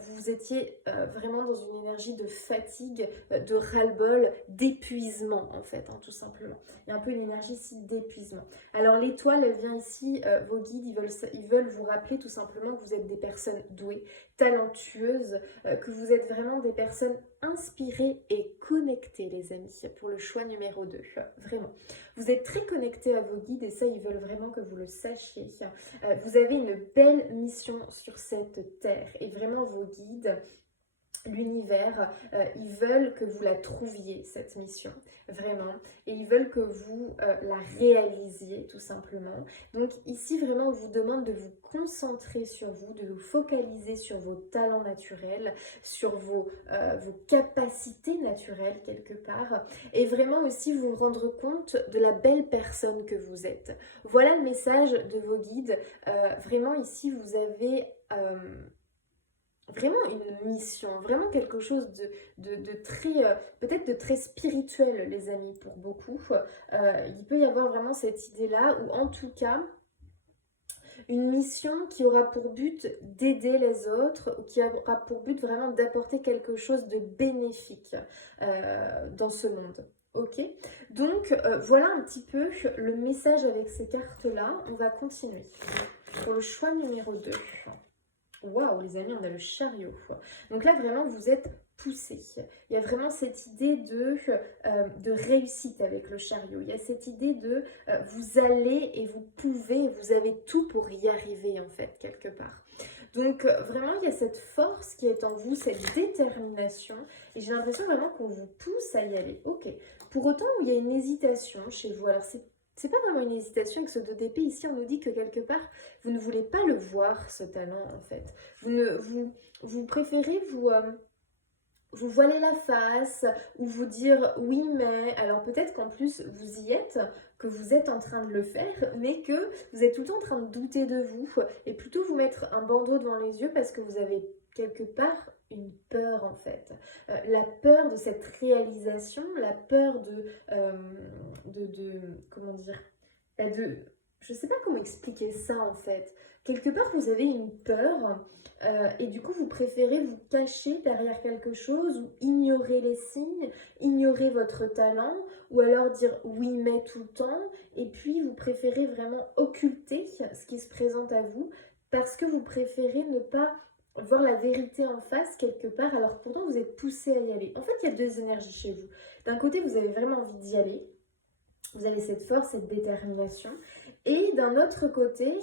vous étiez vraiment dans une énergie de fatigue, de ras-le-bol, d'épuisement en fait, hein, tout simplement. Il y a un peu une énergie ici d'épuisement. Alors l'étoile, elle vient ici, vos guides, ils veulent vous rappeler tout simplement que vous êtes des personnes douées, talentueuses, que vous êtes vraiment des personnes inspirées et connectées, les amis, pour le choix numéro 2. Vraiment. Vous êtes très connectés à vos guides et ça, ils veulent vraiment que vous le sachiez. Vous avez une belle mission sur cette terre et vraiment vos guides, l'univers, ils veulent que vous la trouviez, cette mission, vraiment. Et ils veulent que vous la réalisiez, tout simplement. Donc ici, vraiment, on vous demande de vous concentrer sur vous, de vous focaliser sur vos talents naturels, sur vos capacités naturelles, quelque part. Et vraiment aussi vous rendre compte de la belle personne que vous êtes. Voilà le message de vos guides. Vraiment, ici, vous avez... vraiment une mission, vraiment quelque chose de très, peut-être de très spirituel, les amis, pour beaucoup. Il peut y avoir vraiment cette idée-là, ou en tout cas, une mission qui aura pour but d'aider les autres, ou qui aura pour but vraiment d'apporter quelque chose de bénéfique dans ce monde. Ok, donc voilà un petit peu le message avec ces cartes-là. On va continuer pour le choix numéro 2. Waouh, les amis, on a le chariot. Donc là, vraiment, vous êtes poussé. Il y a vraiment cette idée de réussite avec le chariot. Il y a cette idée de vous allez et vous pouvez, vous avez tout pour y arriver, en fait, quelque part. Donc vraiment, il y a cette force qui est en vous, cette détermination. Et j'ai l'impression vraiment qu'on vous pousse à y aller. Ok. Pour autant, il y a une hésitation chez vous. Alors, c'est pas vraiment une hésitation avec ce 2 d'épée. Ici, on nous dit que quelque part, vous ne voulez pas le voir, ce talent, en fait. Vous préférez vous voiler la face ou vous dire oui, mais... Alors peut-être qu'en plus, vous y êtes, que vous êtes en train de le faire, mais que vous êtes tout le temps en train de douter de vous et plutôt vous mettre un bandeau devant les yeux parce que vous avez quelque part une peur, en fait. La peur de cette réalisation, la peur comment dire, je sais pas comment expliquer ça, en fait. Quelque part, vous avez une peur et du coup, vous préférez vous cacher derrière quelque chose ou ignorer les signes, ignorer votre talent ou alors dire oui mais tout le temps et puis vous préférez vraiment occulter ce qui se présente à vous parce que vous préférez ne pas voir la vérité en face quelque part, alors pourtant vous êtes poussé à y aller. En fait, il y a 2 énergies chez vous. D'un côté, vous avez vraiment envie d'y aller. Vous avez cette force, cette détermination. Et d'un autre côté,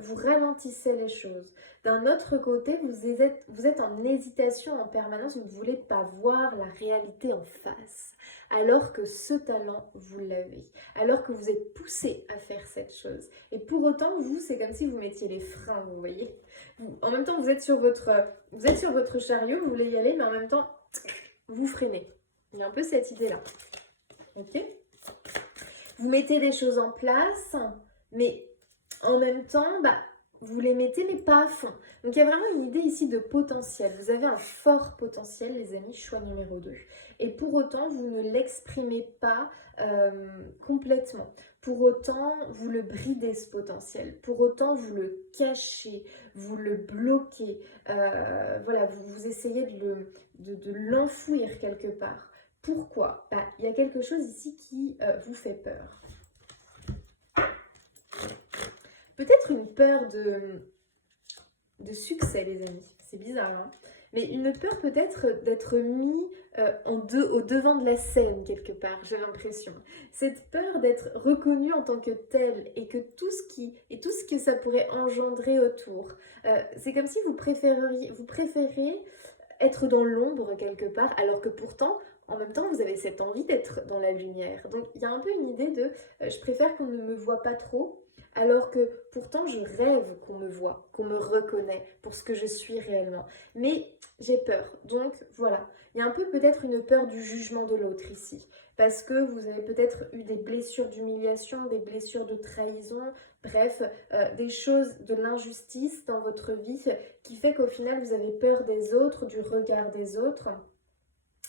vous ralentissez les choses. D'un autre côté, vous êtes en hésitation en permanence. Vous ne voulez pas voir la réalité en face. Alors que ce talent, vous l'avez. Alors que vous êtes poussé à faire cette chose. Et pour autant, vous, c'est comme si vous mettiez les freins, vous voyez. En même temps, vous êtes sur votre chariot, vous voulez y aller, mais en même temps, vous freinez. Il y a un peu cette idée-là. Ok ? Vous mettez les choses en place, mais en même temps, vous les mettez, mais pas à fond. Donc, il y a vraiment une idée ici de potentiel. Vous avez un fort potentiel, les amis, choix numéro 2. Et pour autant, vous ne l'exprimez pas complètement. Pour autant, vous le bridez, ce potentiel. Pour autant, vous le cachez, vous le bloquez. Voilà, vous essayez de l'enfouir quelque part. Pourquoi? Il y a quelque chose ici qui vous fait peur. Peut-être une peur de succès, les amis. C'est bizarre, hein? Mais une peur peut-être d'être mis au devant de la scène, quelque part, j'ai l'impression. Cette peur d'être reconnu en tant que tel et que tout ce que ça pourrait engendrer autour. C'est comme si vous préférez être dans l'ombre quelque part, alors que pourtant, en même temps, vous avez cette envie d'être dans la lumière. Donc, il y a un peu une idée de je préfère qu'on ne me voit pas trop, alors que pourtant, je rêve qu'on me voit, qu'on me reconnaît pour ce que je suis réellement. Mais j'ai peur. Donc, voilà. Il y a un peu peut-être une peur du jugement de l'autre ici. Parce que vous avez peut-être eu des blessures d'humiliation, des blessures de trahison, bref, des choses de l'injustice dans votre vie qui fait qu'au final, vous avez peur des autres, du regard des autres.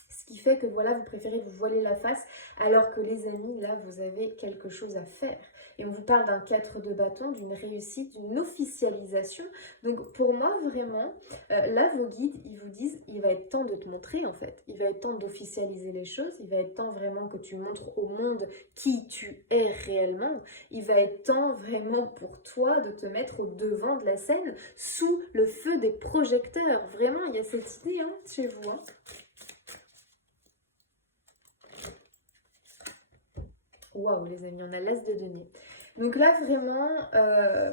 Ce qui fait que voilà, vous préférez vous voiler la face, alors que les amis, là, vous avez quelque chose à faire. Et on vous parle d'un 4 de bâton, d'une réussite, d'une officialisation. Donc pour moi, vraiment, là, vos guides, ils vous disent, il va être temps de te montrer, en fait. Il va être temps d'officialiser les choses. Il va être temps vraiment que tu montres au monde qui tu es réellement. Il va être temps vraiment pour toi de te mettre au devant de la scène, sous le feu des projecteurs. Vraiment, il y a cette idée chez vous. Waouh, les amis, on a l'as de denier. Donc là, vraiment,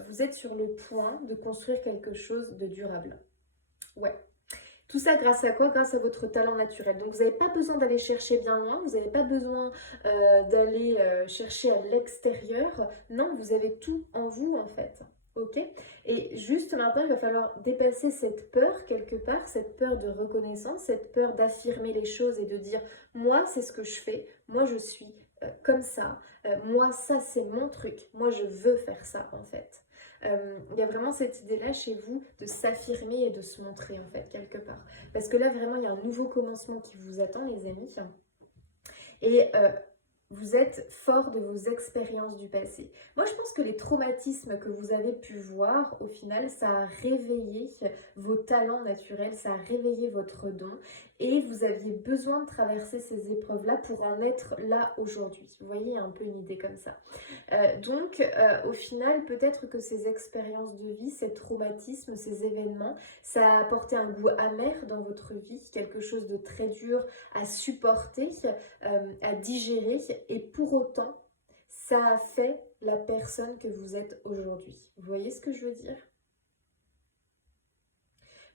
vous êtes sur le point de construire quelque chose de durable. Ouais. Tout ça grâce à quoi? Grâce à votre talent naturel. Donc vous n'avez pas besoin d'aller chercher bien loin, vous n'avez pas besoin d'aller chercher à l'extérieur. Non, vous avez tout en vous en fait. Ok? Et juste maintenant, il va falloir dépasser cette peur quelque part, cette peur de reconnaissance, cette peur d'affirmer les choses et de dire moi c'est ce que je fais, moi je suis comme ça, moi ça c'est mon truc, moi je veux faire ça en fait. Il y a vraiment cette idée-là chez vous de s'affirmer et de se montrer en fait quelque part. Parce que là vraiment il y a un nouveau commencement qui vous attend les amis. Et vous êtes fort de vos expériences du passé. Moi, je pense que les traumatismes que vous avez pu voir, au final, ça a réveillé vos talents naturels, ça a réveillé votre don et vous aviez besoin de traverser ces épreuves-là pour en être là aujourd'hui. Vous voyez, il y a un peu une idée comme ça. Donc, au final, peut-être que ces expériences de vie, ces traumatismes, ces événements, ça a apporté un goût amer dans votre vie, quelque chose de très dur à supporter, à digérer, et pour autant, ça a fait la personne que vous êtes aujourd'hui. Vous voyez ce que je veux dire?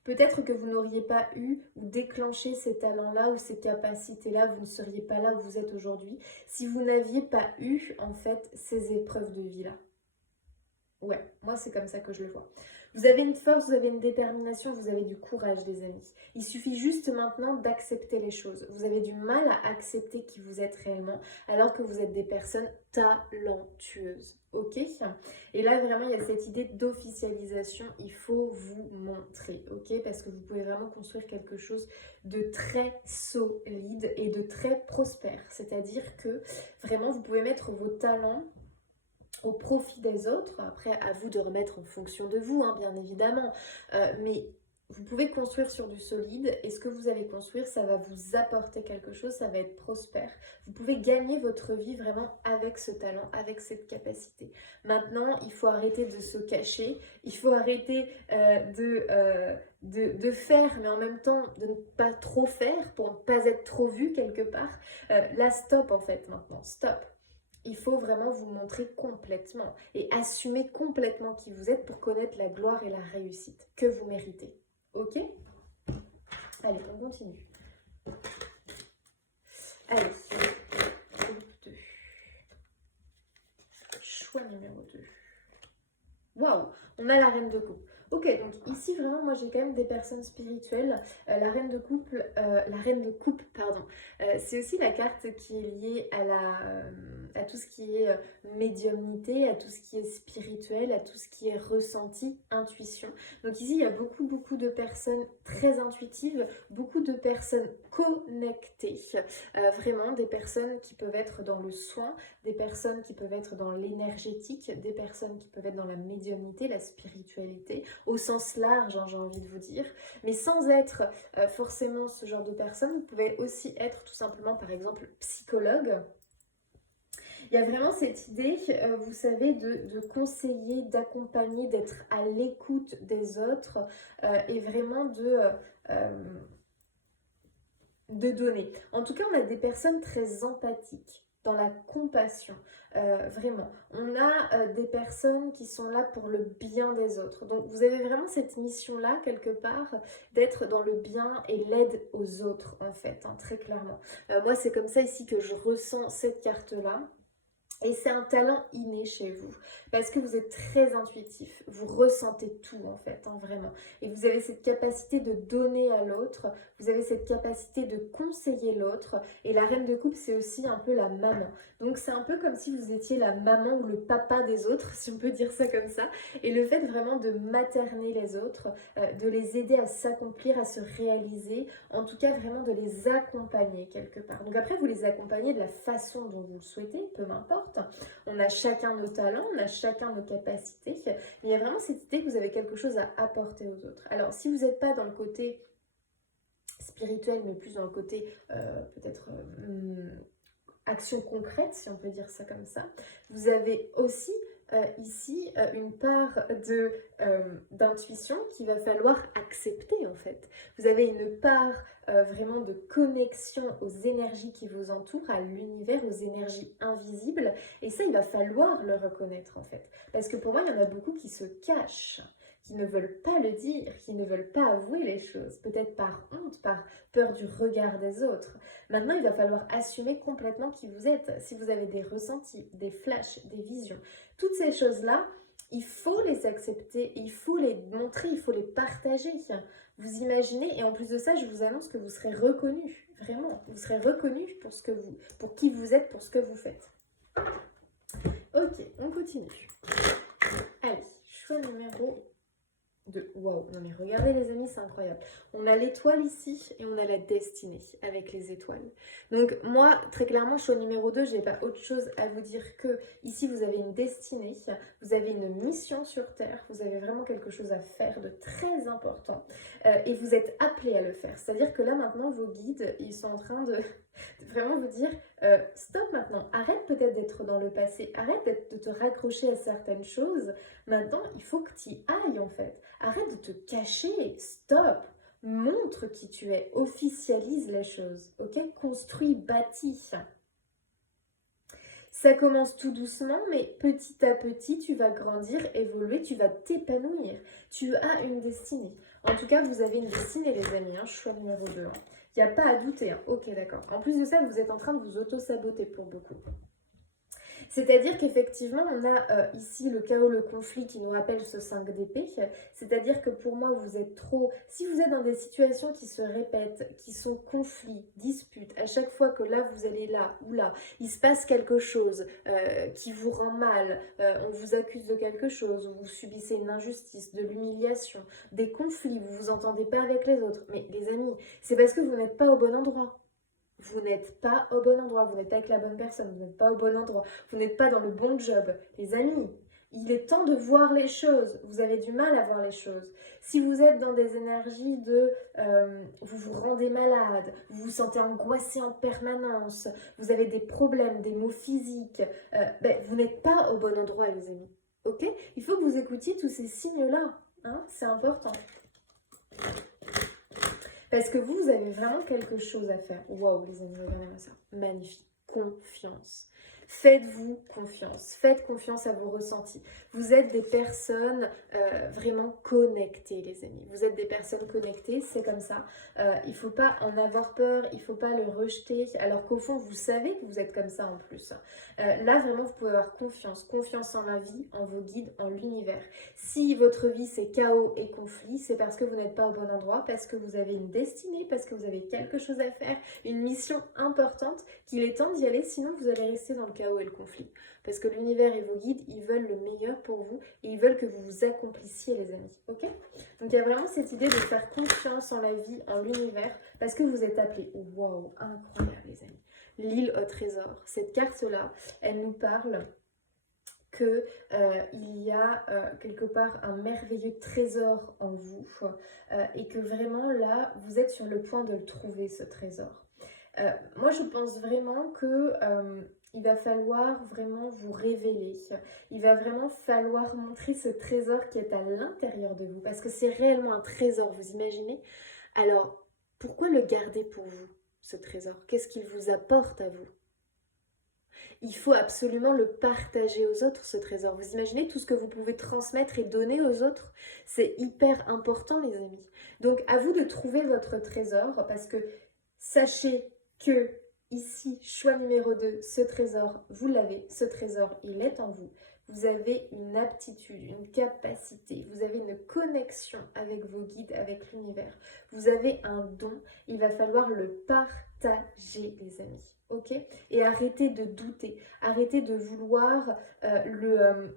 Peut-être que vous n'auriez pas eu ou déclenché ces talents-là ou ces capacités-là, vous ne seriez pas là où vous êtes aujourd'hui si vous n'aviez pas eu en fait ces épreuves de vie-là. Ouais, moi c'est comme ça que je le vois. Vous avez une force, vous avez une détermination, vous avez du courage, les amis. Il suffit juste maintenant d'accepter les choses. Vous avez du mal à accepter qui vous êtes réellement, alors que vous êtes des personnes talentueuses. Ok? Et là, vraiment, il y a cette idée d'officialisation. Il faut vous montrer. Ok? Parce que vous pouvez vraiment construire quelque chose de très solide et de très prospère. C'est-à-dire que vraiment, vous pouvez mettre vos talents au profit des autres. Après, à vous de remettre en fonction de vous, hein, bien évidemment. Mais vous pouvez construire sur du solide et ce que vous allez construire, ça va vous apporter quelque chose, ça va être prospère. Vous pouvez gagner votre vie vraiment avec ce talent, avec cette capacité. Maintenant, il faut arrêter de se cacher, il faut arrêter de faire, mais en même temps de ne pas trop faire pour ne pas être trop vu quelque part. Là, stop en fait maintenant, stop. Il faut vraiment vous montrer complètement et assumer complètement qui vous êtes pour connaître la gloire et la réussite que vous méritez. Ok? Allez, on continue. Allez, groupe 2. Choix numéro 2. Waouh, on a la reine de coupe. Ok, donc ici vraiment moi j'ai quand même des personnes spirituelles. La reine de coupe, pardon. C'est aussi la carte qui est liée à tout ce qui est médiumnité, à tout ce qui est spirituel, à tout ce qui est ressenti, intuition. Donc ici il y a beaucoup de personnes très intuitives, beaucoup de personnes connectées. Vraiment des personnes qui peuvent être dans le soin, des personnes qui peuvent être dans l'énergétique, des personnes qui peuvent être dans la médiumnité, la spiritualité, au sens large, hein, j'ai envie de vous dire, mais sans être forcément ce genre de personne. Vous pouvez aussi être tout simplement, par exemple, psychologue. Il y a vraiment cette idée, vous savez, de conseiller, d'accompagner, d'être à l'écoute des autres et vraiment de donner. En tout cas, on a des personnes très empathiques, dans la compassion, vraiment. On a des personnes qui sont là pour le bien des autres. Donc, vous avez vraiment cette mission-là, quelque part, d'être dans le bien et l'aide aux autres, en fait, hein, très clairement. Moi, c'est comme ça ici que je ressens cette carte-là. Et c'est un talent inné chez vous, parce que vous êtes très intuitif, vous ressentez tout en fait, hein, vraiment. Et vous avez cette capacité de donner à l'autre, vous avez cette capacité de conseiller l'autre. Et la reine de coupe, c'est aussi un peu la maman. Donc c'est un peu comme si vous étiez la maman ou le papa des autres, si on peut dire ça comme ça. Et le fait vraiment de materner les autres, de les aider à s'accomplir, à se réaliser, en tout cas vraiment de les accompagner quelque part. Donc après, vous les accompagnez de la façon dont vous le souhaitez, peu m'importe. On a chacun nos talents, on a chacun nos capacités, mais il y a vraiment cette idée que vous avez quelque chose à apporter aux autres. Alors, si vous n'êtes pas dans le côté spirituel, mais plus dans le côté peut-être action concrète, si on peut dire ça comme ça, vous avez aussi ici une part d'intuition qu'il va falloir accepter en fait. Vous avez une part vraiment de connexion aux énergies qui vous entourent, à l'univers, aux énergies invisibles, et ça il va falloir le reconnaître en fait. Parce que pour moi il y en a beaucoup qui se cachent, qui ne veulent pas le dire, qui ne veulent pas avouer les choses, peut-être par honte, par peur du regard des autres. Maintenant, il va falloir assumer complètement qui vous êtes. Si vous avez des ressentis, des flashs, des visions, toutes ces choses-là, il faut les accepter, il faut les montrer, il faut les partager. Vous imaginez, et en plus de ça, je vous annonce que vous serez reconnu, vraiment, vous serez reconnu pour qui vous êtes, pour ce que vous faites. Ok, on continue. Allez, choix numéro 2. Waouh, non mais regardez les amis, c'est incroyable. On a l'étoile ici et on a la destinée avec les étoiles. Donc moi, très clairement, choix numéro 2, j'ai pas autre chose à vous dire que ici vous avez une destinée, vous avez une mission sur Terre, vous avez vraiment quelque chose à faire de très important et vous êtes appelé à le faire. C'est-à-dire que là maintenant, vos guides, ils sont en train de vraiment vous dire stop maintenant, arrête peut-être d'être dans le passé, arrête de te raccrocher à certaines choses. Maintenant, il faut que tu y ailles en fait. Arrête de te cacher, stop, montre qui tu es, officialise les choses, ok? Construis, bâtis. Ça commence tout doucement, mais petit à petit, tu vas grandir, évoluer, tu vas t'épanouir. Tu as une destinée. En tout cas, vous avez une destinée, les amis, hein, choix numéro 2. Hein. Il n'y a pas à douter. Hein. Ok, d'accord. En plus de ça, vous êtes en train de vous auto-saboter pour beaucoup. C'est-à-dire qu'effectivement, on a ici le chaos, le conflit qui nous rappelle ce 5 d'épée. C'est-à-dire que pour moi, vous êtes trop... Si vous êtes dans des situations qui se répètent, qui sont conflits, disputes, à chaque fois que là, vous allez là ou là, il se passe quelque chose qui vous rend mal, on vous accuse de quelque chose, vous subissez une injustice, de l'humiliation, des conflits, vous vous entendez pas avec les autres. Mais les amis, c'est parce que vous n'êtes pas au bon endroit. Vous n'êtes pas au bon endroit, vous n'êtes pas avec la bonne personne, vous n'êtes pas au bon endroit, vous n'êtes pas dans le bon job. Les amis, il est temps de voir les choses. Vous avez du mal à voir les choses. Si vous êtes dans des énergies de vous vous rendez malade, vous vous sentez angoissé en permanence, vous avez des problèmes, des maux physiques, vous n'êtes pas au bon endroit, les amis. Ok? Il faut que vous écoutiez tous ces signes-là. Hein? C'est important. Parce que vous avez vraiment quelque chose à faire. Waouh, les amis, regardez-moi ça. Magnifique. Confiance. Faites-vous confiance. Faites confiance à vos ressentis. Vous êtes des personnes vraiment connectées, les amis. Vous êtes des personnes connectées, c'est comme ça. Il ne faut pas en avoir peur, il ne faut pas le rejeter. Alors qu'au fond, vous savez que vous êtes comme ça en plus. Là, vraiment, vous pouvez avoir confiance. Confiance en la vie, en vos guides, en l'univers. Si votre vie, c'est chaos et conflit, c'est parce que vous n'êtes pas au bon endroit, parce que vous avez une destinée, parce que vous avez quelque chose à faire, une mission importante, qu'il est temps d'y aller, sinon vous allez rester dans le chaos et le conflit. Parce que l'univers et vos guides, ils veulent le meilleur pour vous et ils veulent que vous vous accomplissiez, les amis. Ok? Donc il y a vraiment cette idée de faire confiance en la vie, en l'univers, parce que vous êtes appelés. Waouh, incroyable, les amis. L'île au trésor. Cette carte-là, elle nous parle qu'il y a quelque part un merveilleux trésor en vous et que vraiment là, vous êtes sur le point de le trouver, ce trésor. Moi, je pense vraiment que il va falloir vraiment vous révéler. Il va vraiment falloir montrer ce trésor qui est à l'intérieur de vous. Parce que c'est réellement un trésor, vous imaginez? Alors, pourquoi le garder pour vous, ce trésor? Qu'est-ce qu'il vous apporte à vous? Il faut absolument le partager aux autres, ce trésor. Vous imaginez tout ce que vous pouvez transmettre et donner aux autres? C'est hyper important, les amis. Donc, à vous de trouver votre trésor parce que sachez que ici, choix numéro 2, ce trésor, vous l'avez. Ce trésor, il est en vous. Vous avez une aptitude, une capacité, vous avez une connexion avec vos guides, avec l'univers. Vous avez un don, il va falloir le partager, les amis. Ok? Et arrêtez de douter, arrêtez de vouloir le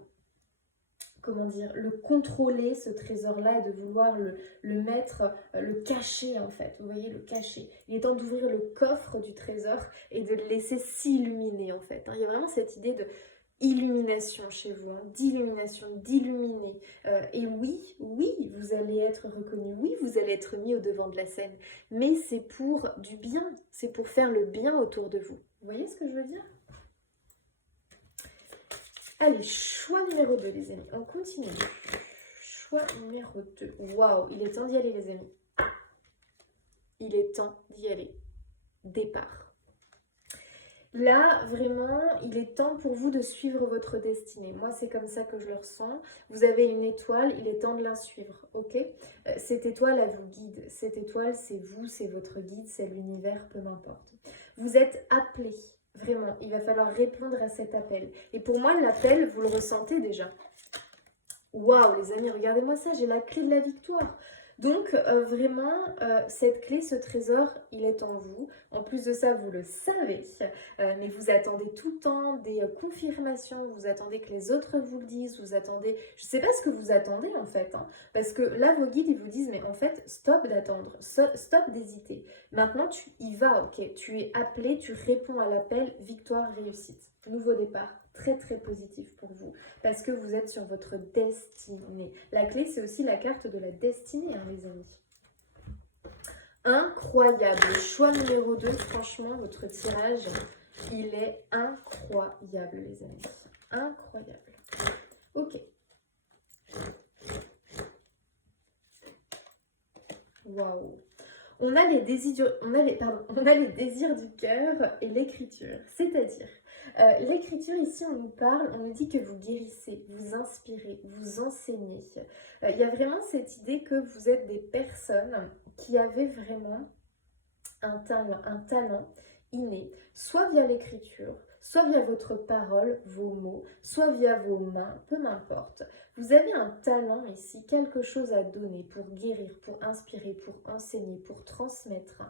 contrôler, ce trésor-là, et de vouloir le mettre, le cacher en fait, vous voyez, le cacher. Il est temps d'ouvrir le coffre du trésor et de le laisser s'illuminer en fait. Hein. Il y a vraiment cette idée de illumination chez vous, hein, d'illumination, d'illuminer. Et oui, oui, vous allez être reconnu, oui, vous allez être mis au devant de la scène, mais c'est pour du bien, c'est pour faire le bien autour de vous. Vous voyez ce que je veux dire ? Allez, choix numéro 2, les amis. On continue. Choix numéro 2. Waouh, il est temps d'y aller, les amis. Il est temps d'y aller. Départ. Là, vraiment, il est temps pour vous de suivre votre destinée. Moi, c'est comme ça que je le ressens. Vous avez une étoile, il est temps de la suivre, ok? Cette étoile, elle vous guide. Cette étoile, c'est vous, c'est votre guide, c'est l'univers, peu m'importe. Vous êtes appelé, vraiment. Il va falloir répondre à cet appel. Et pour moi, l'appel, vous le ressentez déjà. Waouh, les amis, regardez-moi ça, j'ai la clé de la victoire. Donc, vraiment, cette clé, ce trésor, il est en vous. En plus de ça, vous le savez, mais vous attendez tout le temps des confirmations, vous attendez que les autres vous le disent, vous attendez... Je ne sais pas ce que vous attendez, en fait, hein, parce que là, vos guides, ils vous disent, mais en fait, stop d'attendre, stop d'hésiter. Maintenant, tu y vas, ok? Tu es appelé, tu réponds à l'appel, victoire, réussite. Nouveau départ, très très positif pour vous, parce que vous êtes sur votre destinée. La clé, c'est aussi la carte de la destinée, hein, les amis. Incroyable. Choix numéro 2, franchement, votre tirage, il est incroyable, les amis. Incroyable. Ok. Waouh. On a les désirs, on a les désirs du cœur et l'écriture. C'est-à-dire, l'écriture ici, on nous parle, on nous dit que vous guérissez, vous inspirez, vous enseignez. Il y a vraiment cette idée que vous êtes des personnes qui avaient vraiment un talent inné, soit via l'écriture, soit via votre parole, vos mots, soit via vos mains, peu m'importe. Vous avez un talent ici, quelque chose à donner pour guérir, pour inspirer, pour enseigner, pour transmettre,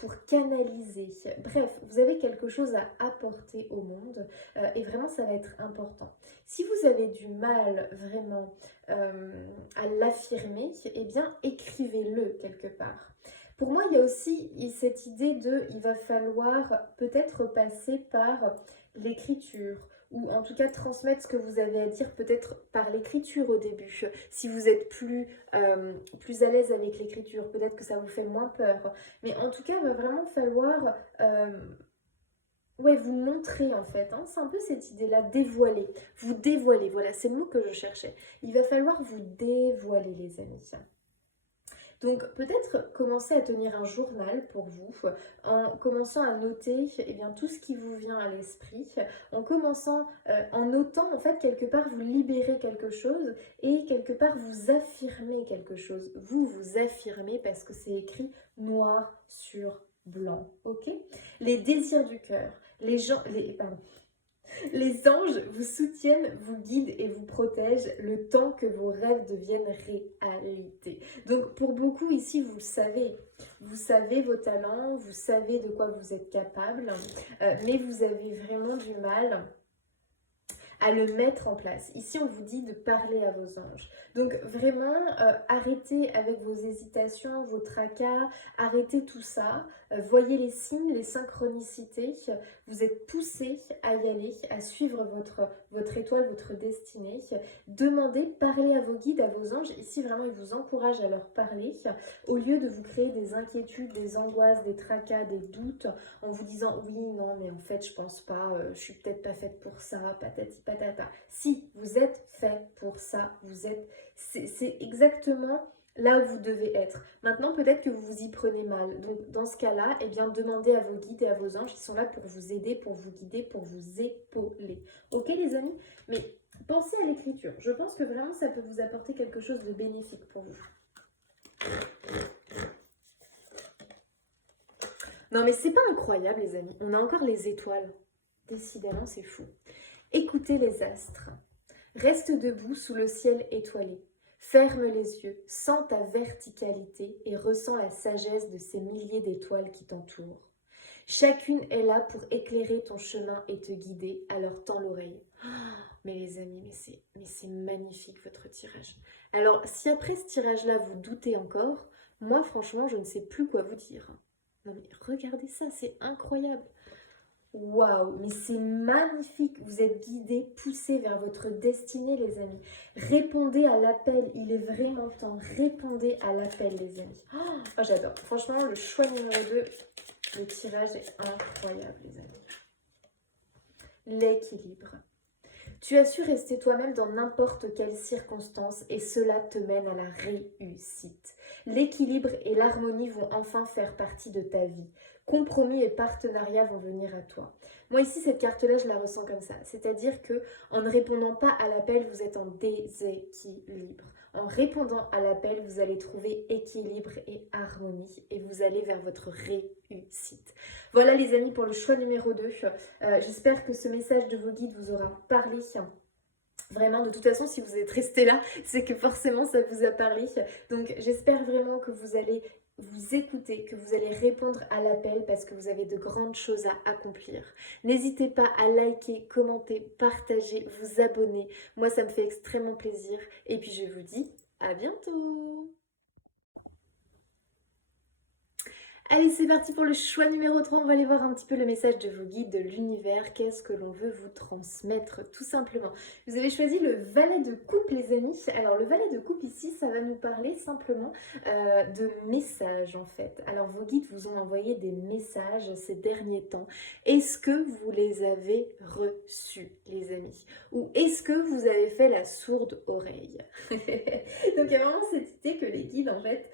pour canaliser. Bref, vous avez quelque chose à apporter au monde et vraiment ça va être important. Si vous avez du mal vraiment à l'affirmer, eh bien écrivez-le quelque part. Pour moi, il y a aussi cette idée de il va falloir peut-être passer par l'écriture ou en tout cas transmettre ce que vous avez à dire peut-être par l'écriture au début. Si vous êtes plus à l'aise avec l'écriture, peut-être que ça vous fait moins peur. Mais en tout cas, il va vraiment falloir ouais, vous montrer en fait. Hein. C'est un peu cette idée-là, dévoiler. Vous dévoiler, voilà, c'est le mot que je cherchais. Il va falloir vous dévoiler, les amis. Donc peut-être commencer à tenir un journal pour vous, en commençant à noter eh bien, tout ce qui vous vient à l'esprit, en commençant, en notant en fait quelque part vous libérez quelque chose et quelque part vous affirmez quelque chose. Vous affirmez parce que c'est écrit noir sur blanc, ok? Les désirs du cœur, pardon, les anges vous soutiennent, vous guident et vous protègent le temps que vos rêves deviennent réalité. Donc pour beaucoup ici, vous savez vos talents, vous savez de quoi vous êtes capable, mais vous avez vraiment du mal à le mettre en place. Ici, on vous dit de parler à vos anges. Donc vraiment, arrêtez avec vos hésitations, vos tracas, arrêtez tout ça. Voyez les signes, les synchronicités. Vous êtes poussé à y aller, à suivre votre étoile, votre destinée. Demandez, parlez à vos guides, à vos anges. Ici, vraiment, ils vous encouragent à leur parler au lieu de vous créer des inquiétudes, des angoisses, des tracas, des doutes en vous disant oui, non, mais en fait, je pense pas, je suis peut-être pas faite pour ça, patati patata. Si vous êtes fait pour ça, c'est exactement là où vous devez être. Maintenant, peut-être que vous vous y prenez mal. Donc, dans ce cas-là, eh bien, demandez à vos guides et à vos anges, ils sont là pour vous aider, pour vous guider, pour vous épauler. Ok, les amis? Mais pensez à l'écriture. Je pense que vraiment, ça peut vous apporter quelque chose de bénéfique pour vous. Non, mais c'est pas incroyable, les amis. On a encore les étoiles. Décidément, c'est fou. Écoutez les astres. Reste debout sous le ciel étoilé. Ferme les yeux, sens ta verticalité et ressens la sagesse de ces milliers d'étoiles qui t'entourent. Chacune est là pour éclairer ton chemin et te guider, alors tends l'oreille. Oh, mais les amis, mais c'est magnifique votre tirage. Alors, si après ce tirage-là, vous doutez encore, moi franchement, je ne sais plus quoi vous dire. Non mais regardez ça, c'est incroyable. Waouh, mais c'est magnifique. Vous êtes guidés, poussés vers votre destinée, les amis. Répondez à l'appel. Il est vraiment temps. Répondez à l'appel, les amis. Oh, j'adore. Franchement, le choix numéro 2, le tirage est incroyable, les amis. L'équilibre. Tu as su rester toi-même dans n'importe quelle circonstance et cela te mène à la réussite. L'équilibre et l'harmonie vont enfin faire partie de ta vie. compromis et partenariat vont venir à toi. Moi ici, cette carte-là, je la ressens comme ça. C'est-à-dire que en ne répondant pas à l'appel, vous êtes en déséquilibre. En répondant à l'appel, vous allez trouver équilibre et harmonie et vous allez vers votre réussite. Voilà les amis pour le choix numéro 2. J'espère que ce message de vos guides vous aura parlé. Vraiment, de toute façon, si vous êtes resté là, c'est que forcément ça vous a parlé. Donc j'espère vraiment que vous allez vous écouter, que vous allez répondre à l'appel parce que vous avez de grandes choses à accomplir. N'hésitez pas à liker, commenter, partager, vous abonner. Moi, ça me fait extrêmement plaisir. Et puis je vous dis à bientôt. Allez, c'est parti pour le choix numéro 3. On va aller voir un petit peu le message de vos guides de l'univers. Qu'est-ce que l'on veut vous transmettre, tout simplement. Vous avez choisi le valet de coupe, les amis. Alors, le valet de coupe, ici, ça va nous parler simplement de messages, en fait. Alors, vos guides vous ont envoyé des messages ces derniers temps. Est-ce que vous les avez reçus, les amis? Ou est-ce que vous avez fait la sourde oreille? Donc, il y a vraiment cette idée que les guides, en fait,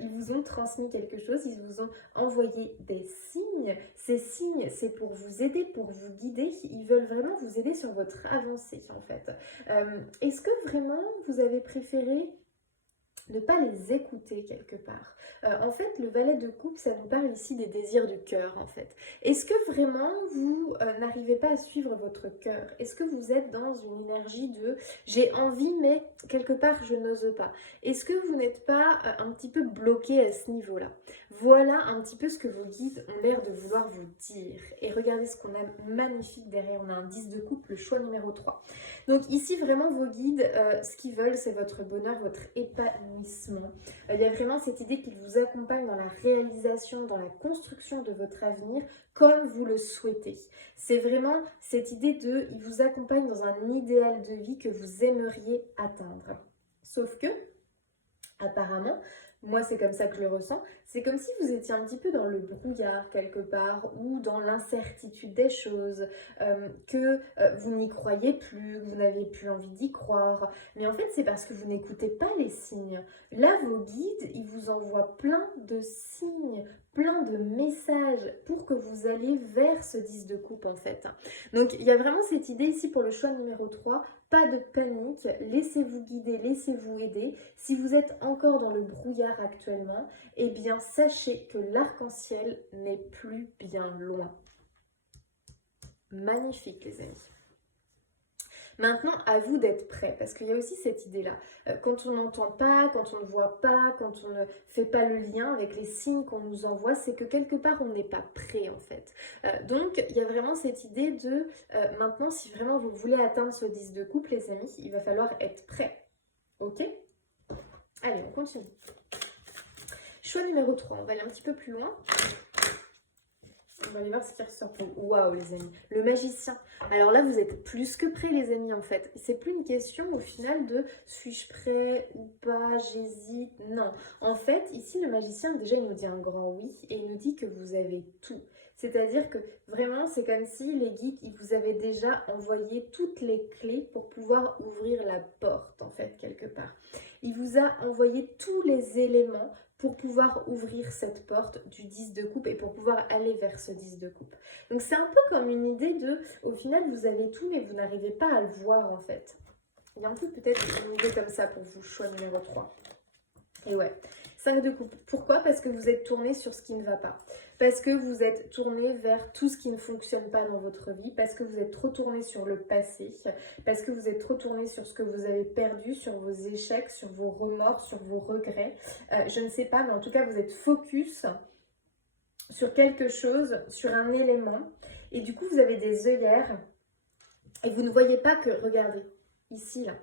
ils vous ont transmis quelque chose, ils vous ont envoyé des signes. Ces signes, c'est pour vous aider, pour vous guider. Ils veulent vraiment vous aider sur votre avancée, en fait. Est-ce que vraiment vous avez préféré ne pas les écouter quelque part? En fait, le valet de coupe, ça nous parle ici des désirs du cœur, en fait. Est-ce que vraiment vous n'arrivez pas à suivre votre cœur? Est-ce que vous êtes dans une énergie de j'ai envie, mais quelque part je n'ose pas? Est-ce que vous n'êtes pas un petit peu bloqué à ce niveau-là? Voilà un petit peu ce que vos guides ont l'air de vouloir vous dire. Et regardez ce qu'on a magnifique derrière. On a un 10 de coupe, le choix numéro 3. Donc ici, vraiment, vos guides, ce qu'ils veulent, c'est votre bonheur, votre épanouissement. Il y a vraiment cette idée qu'ils vous accompagnent dans la réalisation, dans la construction de votre avenir, comme vous le souhaitez. C'est vraiment cette idée de, ils vous accompagnent dans un idéal de vie que vous aimeriez atteindre. Sauf que, apparemment, moi c'est comme ça que je le ressens, c'est comme si vous étiez un petit peu dans le brouillard quelque part ou dans l'incertitude des choses, que vous n'y croyez plus, que vous n'avez plus envie d'y croire. Mais en fait c'est parce que vous n'écoutez pas les signes. Là vos guides, ils vous envoient plein de signes, plein de messages pour que vous alliez vers ce 10 de coupe en fait. Donc il y a vraiment cette idée ici pour le choix numéro 3. Pas de panique, laissez-vous guider, laissez-vous aider. Si vous êtes encore dans le brouillard actuellement, eh bien sachez que l'arc-en-ciel n'est plus bien loin. Magnifique les amis. Maintenant, à vous d'être prêts, parce qu'il y a aussi cette idée-là. Quand on n'entend pas, quand on ne voit pas, quand on ne fait pas le lien avec les signes qu'on nous envoie, c'est que quelque part, on n'est pas prêt en fait. Donc, il y a vraiment cette idée de, maintenant, si vraiment vous voulez atteindre ce 10 de coupe, les amis, il va falloir être prêt. Ok? Allez, on continue. Choix numéro 3, on va aller un petit peu plus loin. On va aller voir ce qui ressort. Waouh les amis, le magicien. Alors là vous êtes plus que prêts les amis en fait. C'est plus une question au final de suis-je prêt ou pas, j'hésite. Non, en fait ici le magicien déjà il nous dit un grand oui et il nous dit que vous avez tout. C'est-à-dire que vraiment c'est comme si les guides ils vous avaient déjà envoyé toutes les clés pour pouvoir ouvrir la porte en fait quelque part. Il vous a envoyé tous les éléments pour pouvoir ouvrir cette porte du 10 de coupe et pour pouvoir aller vers ce 10 de coupe. Donc c'est un peu comme une idée de, au final vous avez tout mais vous n'arrivez pas à le voir en fait. Il y a un peu peut-être une idée comme ça pour vous, choix numéro 3. Et ouais, 5 de coupe. Pourquoi? Parce que vous êtes tourné sur ce qui ne va pas. Parce que vous êtes tourné vers tout ce qui ne fonctionne pas dans votre vie. Parce que vous êtes trop tourné sur le passé. Parce que vous êtes trop tourné sur ce que vous avez perdu, sur vos échecs, sur vos remords, sur vos regrets. Je ne sais pas, mais en tout cas, vous êtes focus sur quelque chose, sur un élément. Et du coup, vous avez des œillères. Et vous ne voyez pas que, regardez, ici, là.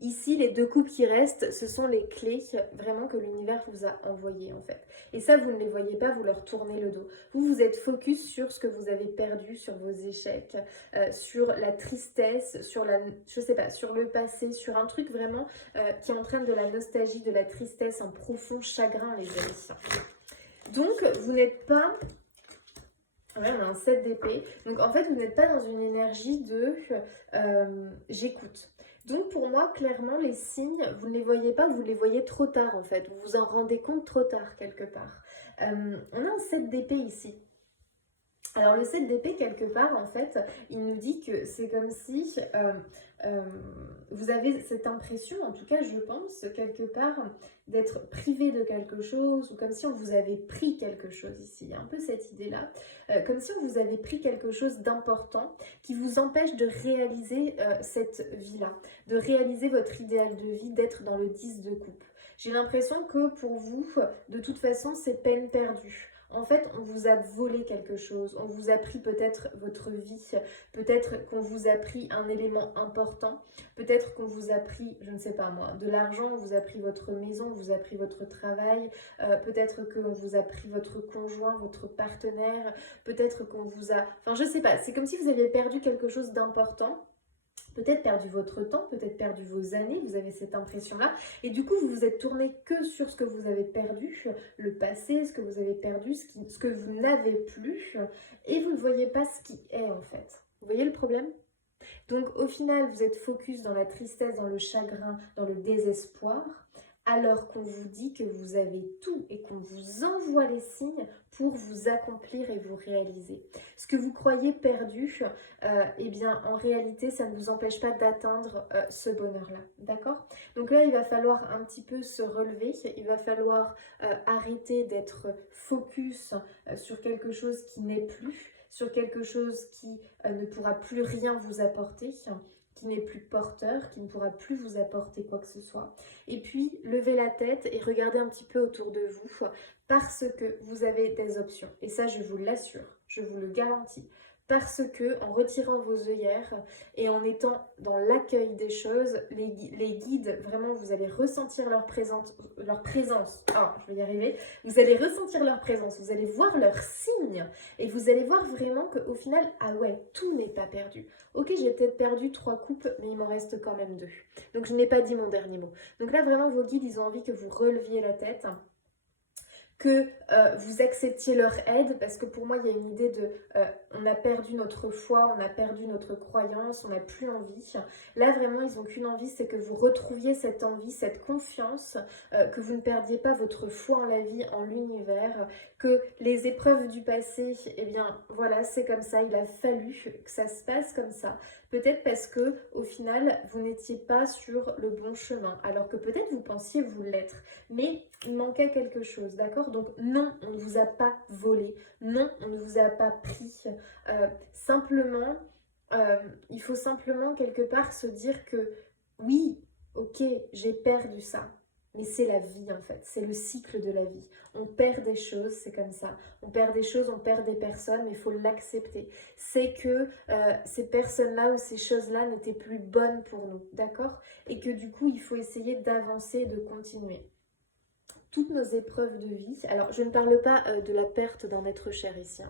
Ici, les 2 coupes qui restent, ce sont les clés vraiment que l'univers vous a envoyées en fait. Et ça, vous ne les voyez pas, vous leur tournez le dos. Vous, vous êtes focus sur ce que vous avez perdu, sur vos échecs, sur la tristesse, sur la, je sais pas, sur le passé, sur un truc vraiment qui entraîne de la nostalgie, de la tristesse, un profond chagrin, les amis. Donc, vous n'êtes pas... Ouais, on a un 7 d'épée. Donc, en fait, vous n'êtes pas dans une énergie de j'écoute. Donc pour moi, clairement, les signes, vous ne les voyez pas, vous les voyez trop tard en fait. Vous vous en rendez compte trop tard quelque part. On a un 7 d'épée ici. Alors le 7 d'épée, quelque part, en fait, il nous dit que c'est comme si vous avez cette impression, en tout cas je pense, quelque part, d'être privé de quelque chose, ou comme si on vous avait pris quelque chose ici. Il y a un peu cette idée-là, comme si on vous avait pris quelque chose d'important qui vous empêche de réaliser cette vie-là, de réaliser votre idéal de vie, d'être dans le 10 de coupe. J'ai l'impression que pour vous, de toute façon, c'est peine perdue. En fait, on vous a volé quelque chose, on vous a pris peut-être votre vie, peut-être qu'on vous a pris un élément important, peut-être qu'on vous a pris, je ne sais pas moi, de l'argent, on vous a pris votre maison, on vous a pris votre travail, peut-être qu'on vous a pris votre conjoint, votre partenaire, peut-être qu'on vous a... Enfin, je ne sais pas, c'est comme si vous aviez perdu quelque chose d'important. Peut-être perdu votre temps, peut-être perdu vos années, vous avez cette impression-là. Et du coup, vous vous êtes tourné que sur ce que vous avez perdu, le passé, ce que vous avez perdu, ce que vous n'avez plus. Et vous ne voyez pas ce qui est en fait. Vous voyez le problème ? Donc au final, vous êtes focus dans la tristesse, dans le chagrin, dans le désespoir, alors qu'on vous dit que vous avez tout et qu'on vous envoie les signes pour vous accomplir et vous réaliser. Ce que vous croyez perdu, eh bien en réalité, ça ne vous empêche pas d'atteindre ce bonheur-là, d'accord? Donc là, il va falloir un petit peu se relever, il va falloir arrêter d'être focus sur quelque chose qui n'est plus, sur quelque chose qui ne pourra plus rien vous apporter, qui n'est plus porteur, qui ne pourra plus vous apporter quoi que ce soit. Et puis, levez la tête et regardez un petit peu autour de vous parce que vous avez des options. Et ça, je vous l'assure, je vous le garantis. Parce que en retirant vos œillères et en étant dans l'accueil des choses, les guides, vraiment, vous allez ressentir leur présence. Ah, je vais y arriver. Vous allez ressentir leur présence, vous allez voir leurs signes et vous allez voir vraiment qu'au final, ah ouais, tout n'est pas perdu. Ok, j'ai peut-être perdu 3 coupes, mais il m'en reste quand même 2. Donc je n'ai pas dit mon dernier mot. Donc là, vraiment, vos guides, ils ont envie que vous releviez la tête, que vous acceptiez leur aide, parce que pour moi, il y a une idée de on a perdu notre foi, on a perdu notre croyance, on n'a plus envie. Là, vraiment, ils n'ont qu'une envie, c'est que vous retrouviez cette envie, cette confiance, que vous ne perdiez pas votre foi en la vie, en l'univers, que les épreuves du passé, eh bien, voilà, c'est comme ça, il a fallu que ça se passe comme ça. Peut-être parce que au final, vous n'étiez pas sur le bon chemin, alors que peut-être vous pensiez vous l'être. Mais il manquait quelque chose, d'accord? Donc non, on ne vous a pas volé, non, on ne vous a pas pris. Simplement, il faut simplement quelque part se dire que oui, ok, j'ai perdu ça. Mais c'est la vie en fait, c'est le cycle de la vie. On perd des choses, c'est comme ça. On perd des choses, on perd des personnes, mais il faut l'accepter. C'est que ces personnes-là ou ces choses-là n'étaient plus bonnes pour nous, d'accord? Et que du coup, il faut essayer d'avancer, de continuer. Toutes nos épreuves de vie, alors je ne parle pas de la perte d'un être cher ici,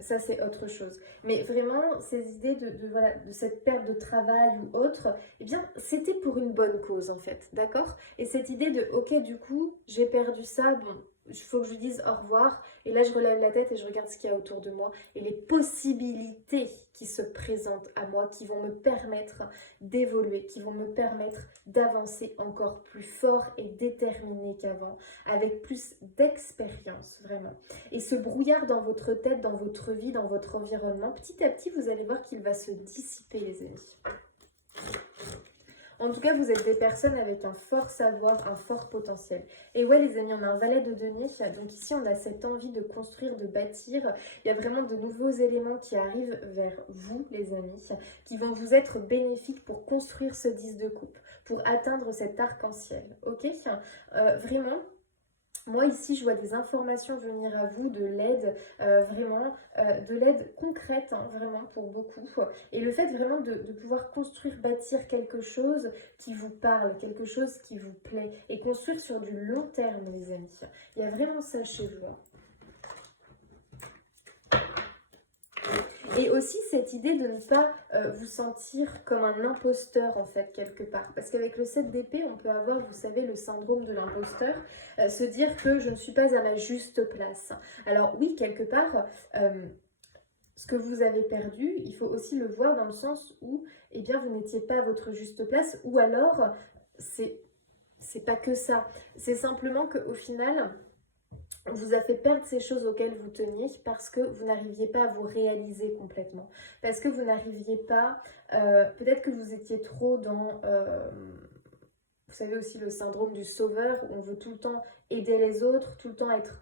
ça c'est autre chose, mais vraiment ces idées voilà, de cette perte de travail ou autre, eh bien c'était pour une bonne cause en fait, d'accord? Et cette idée de ok, du coup j'ai perdu ça, bon, il faut que je lui dise au revoir, et là je relève la tête et je regarde ce qu'il y a autour de moi et les possibilités qui se présentent à moi, qui vont me permettre d'évoluer, qui vont me permettre d'avancer encore plus fort et déterminé qu'avant, avec plus d'expérience vraiment. Et ce brouillard dans votre tête, dans votre vie, dans votre environnement, petit à petit, vous allez voir qu'il va se dissiper, les amis. En tout cas, vous êtes des personnes avec un fort savoir, un fort potentiel. Et ouais, les amis, on a un valet de denier. Donc ici, on a cette envie de construire, de bâtir. Il y a vraiment de nouveaux éléments qui arrivent vers vous, les amis, qui vont vous être bénéfiques pour construire ce 10 de coupe, pour atteindre cet arc-en-ciel. Ok, vraiment. Moi ici je vois des informations venir à vous, de l'aide, vraiment, de l'aide concrète, hein, vraiment pour beaucoup. Et le fait vraiment de pouvoir construire, bâtir quelque chose qui vous parle, quelque chose qui vous plaît. Et construire sur du long terme, les amis. Il y a vraiment ça chez vous. Hein. Et aussi cette idée de ne pas vous sentir comme un imposteur en fait quelque part. Parce qu'avec le 7 d'épée, on peut avoir, vous savez, le syndrome de l'imposteur. Se dire que je ne suis pas à ma juste place. Alors oui, quelque part, ce que vous avez perdu, il faut aussi le voir dans le sens où eh bien, vous n'étiez pas à votre juste place. Ou alors, c'est pas que ça. C'est simplement qu'au final... vous a fait perdre ces choses auxquelles vous teniez parce que vous n'arriviez pas à vous réaliser complètement. Parce que vous n'arriviez pas, peut-être que vous étiez trop dans, vous savez aussi le syndrome du sauveur, où on veut tout le temps aider les autres, tout le temps être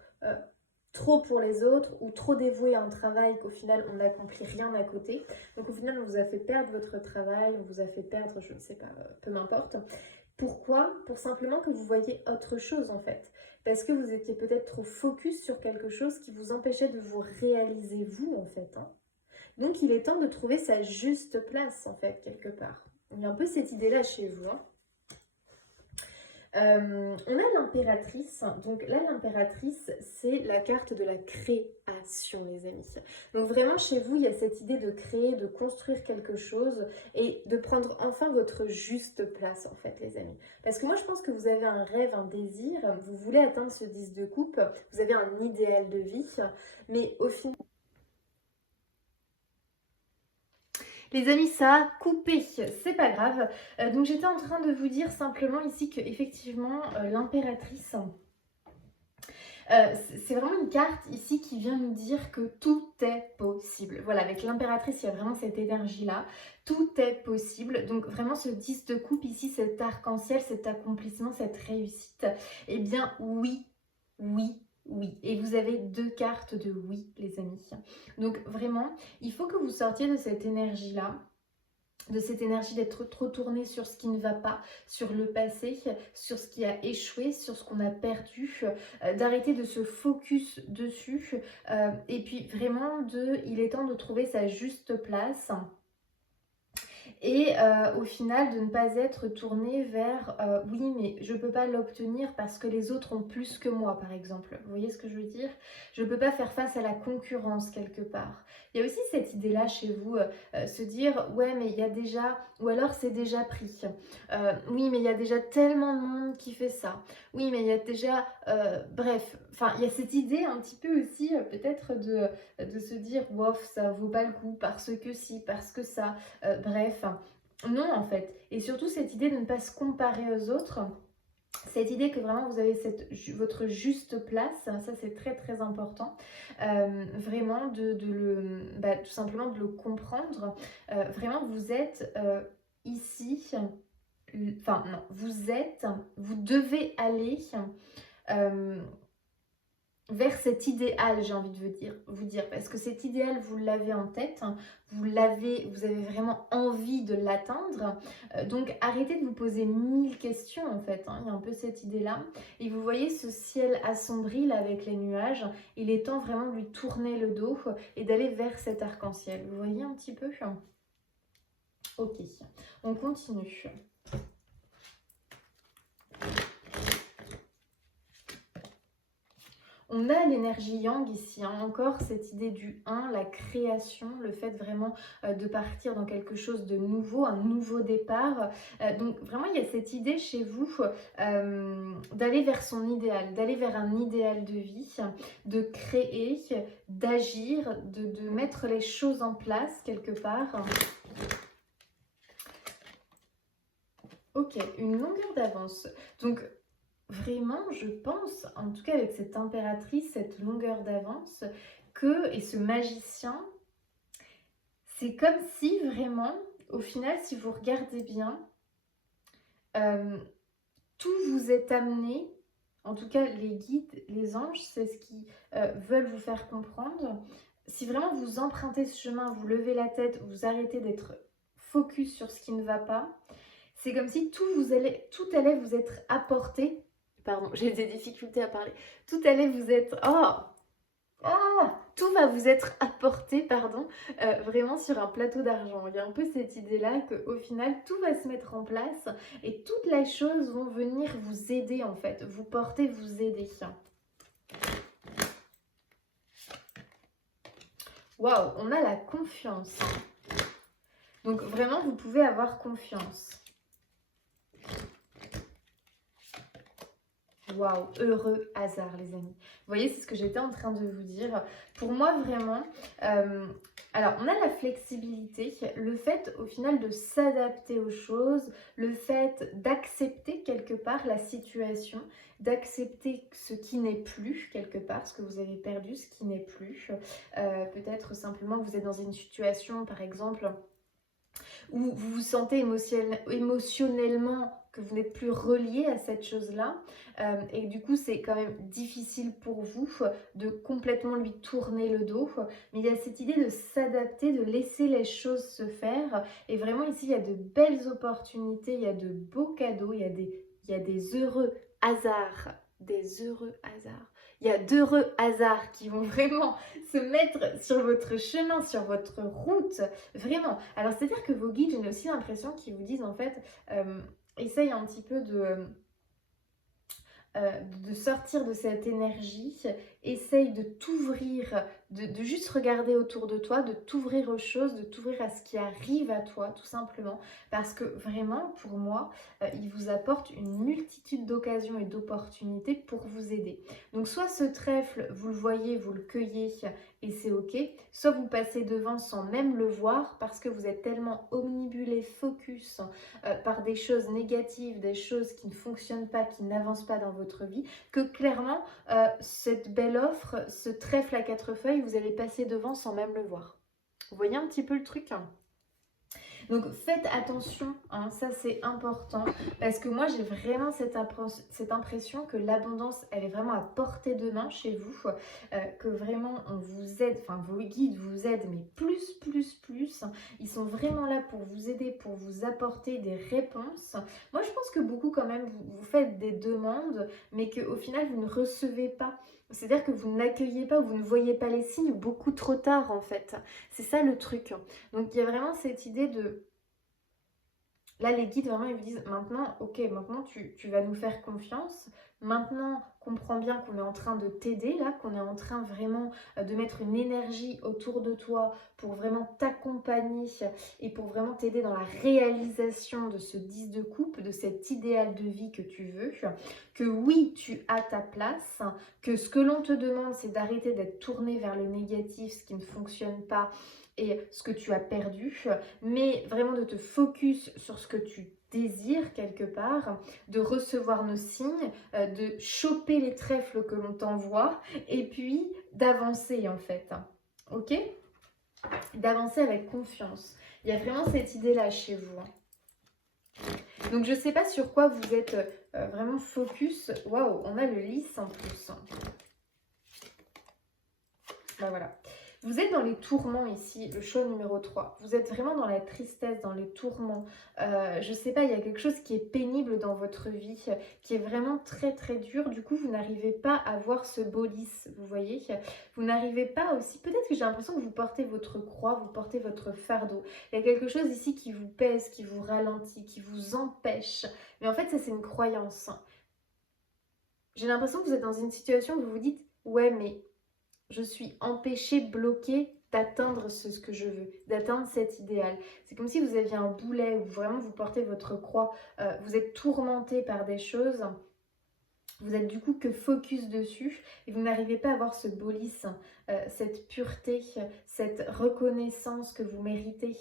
trop pour les autres ou trop dévoué à un travail qu'au final on n'accomplit rien à côté. Donc au final on vous a fait perdre votre travail, on vous a fait perdre, je ne sais pas, peu m'importe. Pourquoi? Pour simplement que vous voyez autre chose en fait. Parce que vous étiez peut-être trop focus sur quelque chose qui vous empêchait de vous réaliser vous en fait. Hein. Donc il est temps de trouver sa juste place en fait quelque part. Il y a un peu cette idée là chez vous. Hein. On a l'impératrice, donc là l'impératrice c'est la carte de la création les amis. Donc vraiment chez vous il y a cette idée de créer, de construire quelque chose et de prendre enfin votre juste place en fait les amis. Parce que moi je pense que vous avez un rêve, un désir, vous voulez atteindre ce 10 de coupe, vous avez un idéal de vie, mais au final... Les amis, ça a coupé, c'est pas grave. Donc j'étais en train de vous dire simplement ici que effectivement l'impératrice, c'est vraiment une carte ici qui vient nous dire que tout est possible. Voilà, avec l'impératrice, il y a vraiment cette énergie-là. Tout est possible. Donc vraiment ce 10 de coupe ici, cet arc-en-ciel, cet accomplissement, cette réussite, eh bien oui, oui, oui. Et vous avez 2 cartes de oui, les amis. Donc vraiment, il faut que vous sortiez de cette énergie-là, de cette énergie d'être trop tournée sur ce qui ne va pas, sur le passé, sur ce qui a échoué, sur ce qu'on a perdu, d'arrêter de se focus dessus, et puis vraiment il est temps de trouver sa juste place. Et au final, de ne pas être tourné vers oui, mais je ne peux pas l'obtenir parce que les autres ont plus que moi, par exemple. Vous voyez ce que je veux dire? Je ne peux pas faire face à la concurrence quelque part. Il y a aussi cette idée-là chez vous, se dire ouais, mais il y a déjà, ou alors c'est déjà pris. Oui, mais il y a déjà tellement de monde qui fait ça. Oui, mais il y a déjà, bref, enfin, il y a cette idée un petit peu aussi, peut-être de se dire bof, ça vaut pas le coup parce que si, parce que ça. Bref, non en fait. Et surtout cette idée de ne pas se comparer aux autres. Cette idée que vraiment vous avez votre juste place, ça c'est très très important, vraiment tout simplement de le comprendre. Vraiment vous êtes ici, enfin non, vous devez aller vers cet idéal, j'ai envie de vous dire, parce que cet idéal, vous l'avez en tête, hein, vous avez vraiment envie de l'atteindre, donc arrêtez de vous poser 1000 questions en fait, hein, il y a un peu cette idée-là, et vous voyez ce ciel assombri là avec les nuages, il est temps vraiment de lui tourner le dos et d'aller vers cet arc-en-ciel, vous voyez un petit peu? Ok, on continue. On a l'énergie yang ici, hein, encore cette idée du 1, la création, le fait vraiment de partir dans quelque chose de nouveau, un nouveau départ. Donc vraiment, il y a cette idée chez vous d'aller vers son idéal, d'aller vers un idéal de vie, de créer, d'agir, de mettre les choses en place quelque part. Ok, une longueur d'avance. Donc, vraiment, je pense, en tout cas avec cette impératrice, cette longueur d'avance, et ce magicien, c'est comme si vraiment, au final, si vous regardez bien, tout vous est amené, en tout cas les guides, les anges, c'est ce qu'ils veulent vous faire comprendre. Si vraiment vous empruntez ce chemin, vous levez la tête, vous arrêtez d'être focus sur ce qui ne va pas, c'est comme si tout allait vous être apporté. Pardon, j'ai des difficultés à parler. Tout allait vous être... tout va vous être apporté, pardon, vraiment sur un plateau d'argent. Il y a un peu cette idée-là qu'au final, tout va se mettre en place et toutes les choses vont venir vous aider en fait, vous porter, vous aider. Waouh, on a la confiance. Donc vraiment, vous pouvez avoir confiance. Waouh, heureux hasard les amis. Vous voyez, c'est ce que j'étais en train de vous dire. Pour moi, vraiment, Alors, on a la flexibilité, le fait au final de s'adapter aux choses, le fait d'accepter quelque part la situation, d'accepter ce qui n'est plus quelque part, ce que vous avez perdu, ce qui n'est plus. Peut-être simplement que vous êtes dans une situation, par exemple, où vous vous sentez émotionnellement que vous n'êtes plus relié à cette chose-là et du coup c'est quand même difficile pour vous de complètement lui tourner le dos, mais il y a cette idée de s'adapter, de laisser les choses se faire et vraiment ici il y a de belles opportunités, il y a de beaux cadeaux, il y a des heureux hasards, des heureux hasards. Il y a d'heureux hasards qui vont vraiment se mettre sur votre chemin, sur votre route. Vraiment. Alors, c'est-à-dire que vos guides, j'ai aussi l'impression qu'ils vous disent en fait, essaye un petit peu de sortir de cette énergie, essaye de t'ouvrir, de juste regarder autour de toi, de t'ouvrir aux choses, de t'ouvrir à ce qui arrive à toi, tout simplement. Parce que vraiment, pour moi, il vous apporte une multitude d'occasions et d'opportunités pour vous aider. Donc, soit ce trèfle, vous le voyez, vous le cueillez et c'est ok, soit vous passez devant sans même le voir parce que vous êtes tellement omnibulé, focus par des choses négatives, des choses qui ne fonctionnent pas, qui n'avancent pas dans votre vie, que clairement, cette belle offre, ce trèfle à 4 feuilles, vous allez passer devant sans même le voir. Vous voyez un petit peu le truc, hein? Donc faites attention, hein, ça c'est important, parce que moi j'ai vraiment cette impression que l'abondance, elle est vraiment à portée de main chez vous, que vraiment on vous aide, enfin vos guides vous aident, mais plus, ils sont vraiment là pour vous aider, pour vous apporter des réponses. Moi je pense que beaucoup quand même, vous faites des demandes, mais qu'au final vous ne recevez pas. C'est-à-dire que vous n'accueillez pas, vous ne voyez pas les signes beaucoup trop tard en fait. C'est ça le truc. Donc il y a vraiment cette idée de... Là, les guides, vraiment, ils vous disent maintenant, ok, maintenant tu vas nous faire confiance. Maintenant, comprends bien qu'on est en train de t'aider, là, qu'on est en train vraiment de mettre une énergie autour de toi pour vraiment t'accompagner et pour vraiment t'aider dans la réalisation de ce 10 de coupe, de cet idéal de vie que tu veux. Que oui, tu as ta place, que ce que l'on te demande, c'est d'arrêter d'être tourné vers le négatif, ce qui ne fonctionne pas et ce que tu as perdu, mais vraiment de te focus sur ce que tu désires quelque part, de recevoir nos signes, de choper les trèfles que l'on t'envoie et puis d'avancer en fait. Ok? D'avancer avec confiance. Il y a vraiment cette idée-là chez vous. Donc je ne sais pas sur quoi vous êtes vraiment focus. Waouh, on a le lys en plus. Ben voilà. Vous êtes dans les tourments ici, le choix numéro 3. Vous êtes vraiment dans la tristesse, dans les tourments. Je sais pas, il y a quelque chose qui est pénible dans votre vie, qui est vraiment très dur. Du coup, vous n'arrivez pas à voir ce beau lys, vous voyez. Vous n'arrivez pas aussi... Peut-être que j'ai l'impression que vous portez votre croix, vous portez votre fardeau. Il y a quelque chose ici qui vous pèse, qui vous ralentit, qui vous empêche. Mais en fait, ça, c'est une croyance. J'ai l'impression que vous êtes dans une situation où vous vous dites « Ouais, mais... je suis empêchée, bloquée d'atteindre ce que je veux, d'atteindre cet idéal. » C'est comme si vous aviez un boulet où vraiment vous portez votre croix, vous êtes tourmenté par des choses, vous êtes du coup que focus dessus et vous n'arrivez pas à avoir ce beau lys, cette pureté, cette reconnaissance que vous méritez,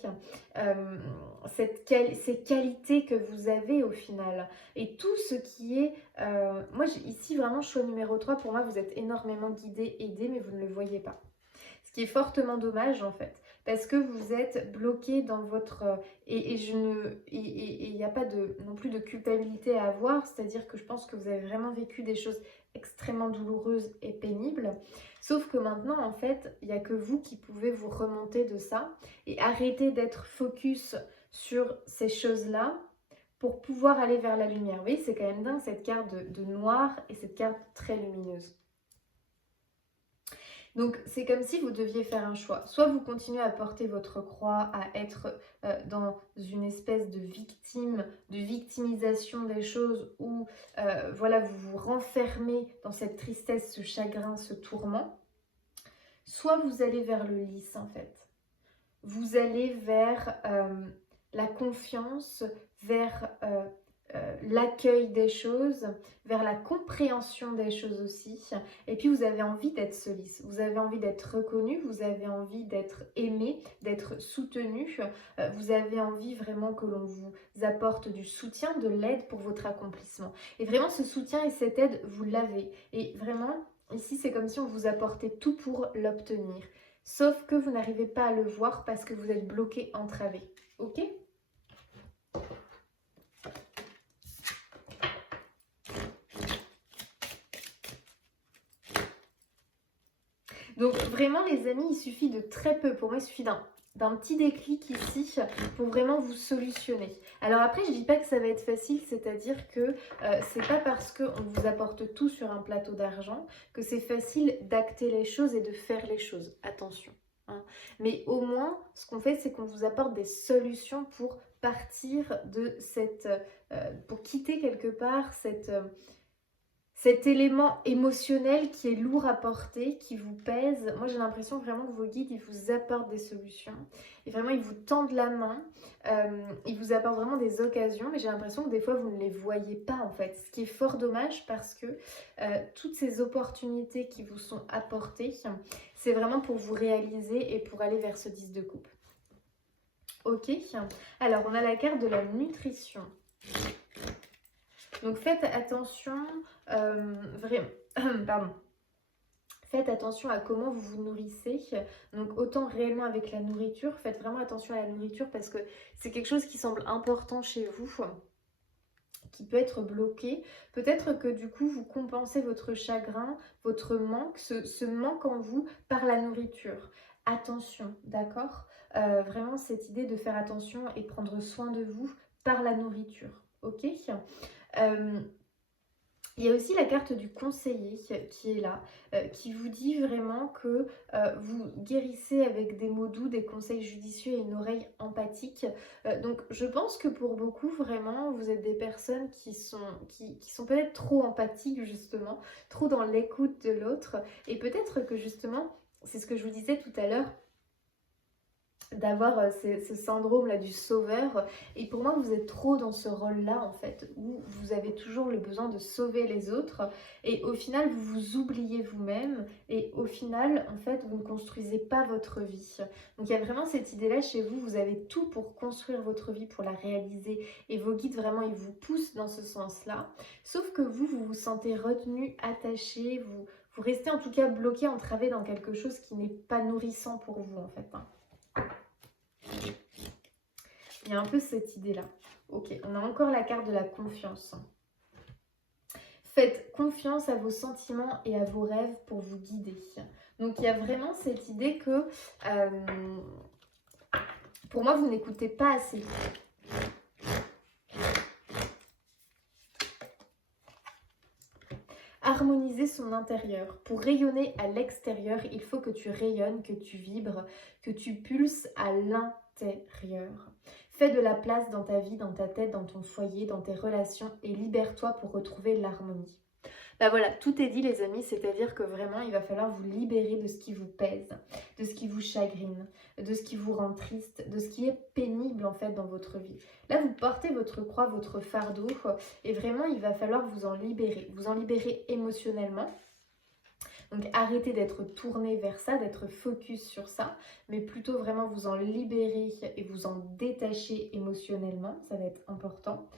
ces qualités que vous avez au final. Et tout ce qui est... moi ici vraiment choix numéro 3, pour moi vous êtes énormément guidé, aidé, mais vous ne le voyez pas. Ce qui est fortement dommage en fait, parce que vous êtes bloqué dans votre... Et il n'y a pas non plus de culpabilité à avoir, c'est-à-dire que je pense que vous avez vraiment vécu des choses extrêmement douloureuses et pénibles. Sauf que maintenant, en fait, il n'y a que vous qui pouvez vous remonter de ça et arrêter d'être focus sur ces choses-là pour pouvoir aller vers la lumière. Vous voyez, c'est quand même dingue cette carte de noir et cette carte très lumineuse. Donc, c'est comme si vous deviez faire un choix. Soit vous continuez à porter votre croix, à être dans une espèce de victime, de victimisation des choses où voilà, vous vous renfermez dans cette tristesse, ce chagrin, ce tourment. Soit vous allez vers le lys en fait. Vous allez vers la confiance, vers l'accueil des choses, vers la compréhension des choses aussi. Et puis vous avez envie d'être soliste, vous avez envie d'être reconnu, vous avez envie d'être aimé, d'être soutenu, vous avez envie vraiment que l'on vous apporte du soutien, de l'aide pour votre accomplissement. Et vraiment ce soutien et cette aide, vous l'avez. Et vraiment, ici c'est comme si on vous apportait tout pour l'obtenir. Sauf que vous n'arrivez pas à le voir parce que vous êtes bloqué, entravé. Ok ? Donc vraiment les amis, il suffit de très peu. Pour moi, il suffit d'un petit déclic ici pour vraiment vous solutionner. Alors après, je dis pas que ça va être facile, c'est-à-dire que c'est pas parce qu'on vous apporte tout sur un plateau d'argent que c'est facile d'acter les choses et de faire les choses. Attention. Hein. Mais au moins, ce qu'on fait, c'est qu'on vous apporte des solutions pour partir de cette... pour quitter quelque part cet élément émotionnel qui est lourd à porter, qui vous pèse. Moi, j'ai l'impression vraiment que vos guides, ils vous apportent des solutions. Et vraiment, ils vous tendent la main. Ils vous apportent vraiment des occasions. Mais j'ai l'impression que des fois, vous ne les voyez pas, en fait. Ce qui est fort dommage parce que toutes ces opportunités qui vous sont apportées, c'est vraiment pour vous réaliser et pour aller vers ce 10 de coupe. Ok. Alors, on a la carte de la nutrition. Donc faites attention, pardon. Faites attention à comment vous vous nourrissez. Donc autant réellement avec la nourriture, faites vraiment attention à la nourriture parce que c'est quelque chose qui semble important chez vous, qui peut être bloqué. Peut-être que du coup vous compensez votre chagrin, votre manque, ce manque en vous par la nourriture. Attention, d'accord ? Vraiment cette idée de faire attention et prendre soin de vous par la nourriture. Ok ? Il y a aussi la carte du conseiller qui est là, qui vous dit vraiment que vous guérissez avec des mots doux, des conseils judicieux et une oreille empathique. Donc je pense que pour beaucoup, vraiment, vous êtes des personnes qui sont peut-être trop empathiques justement, trop dans l'écoute de l'autre. Et peut-être que justement, c'est ce que je vous disais tout à l'heure, d'avoir ce syndrome-là du sauveur. Et pour moi, vous êtes trop dans ce rôle-là, en fait, où vous avez toujours le besoin de sauver les autres. Et au final, vous vous oubliez vous-même. Et au final, en fait, vous ne construisez pas votre vie. Donc, il y a vraiment cette idée-là chez vous. Vous avez tout pour construire votre vie, pour la réaliser. Et vos guides, vraiment, ils vous poussent dans ce sens-là. Sauf que vous vous sentez retenu, attaché. Vous restez en tout cas bloqué, entravé dans quelque chose qui n'est pas nourrissant pour vous, en fait. Hein. Il y a un peu cette idée-là. Ok, on a encore la carte de la confiance. Faites confiance à vos sentiments et à vos rêves pour vous guider. Donc, il y a vraiment cette idée que, pour moi, vous n'écoutez pas assez. Harmoniser son intérieur. Pour rayonner à l'extérieur, il faut que tu rayonnes, que tu vibres, que tu pulses à l'intérieur. Fais de la place dans ta vie, dans ta tête, dans ton foyer, dans tes relations et libère-toi pour retrouver l'harmonie. Bah voilà, tout est dit les amis, c'est-à-dire que vraiment il va falloir vous libérer de ce qui vous pèse, de ce qui vous chagrine, de ce qui vous rend triste, de ce qui est pénible en fait dans votre vie. Là vous portez votre croix, votre fardeau et vraiment il va falloir vous en libérer émotionnellement. Donc arrêtez d'être tourné vers ça, d'être focus sur ça, mais plutôt vraiment vous en libérer et vous en détacher émotionnellement, ça va être important,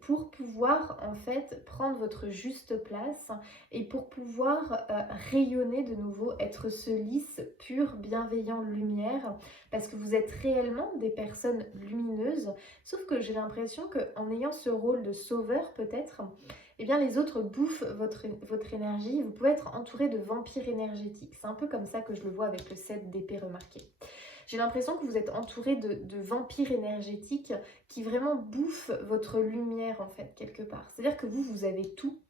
pour pouvoir en fait prendre votre juste place et pour pouvoir rayonner de nouveau, être ce lys pur, bienveillant, lumière, parce que vous êtes réellement des personnes lumineuses, sauf que j'ai l'impression qu'en ayant ce rôle de sauveur peut-être, eh bien les autres bouffent votre énergie. Vous pouvez être entouré de vampires énergétiques. C'est un peu comme ça que je le vois avec le 7 d'épée remarqué. J'ai l'impression que vous êtes entouré de vampires énergétiques qui vraiment bouffent votre lumière en fait quelque part. C'est-à-dire que vous avez tout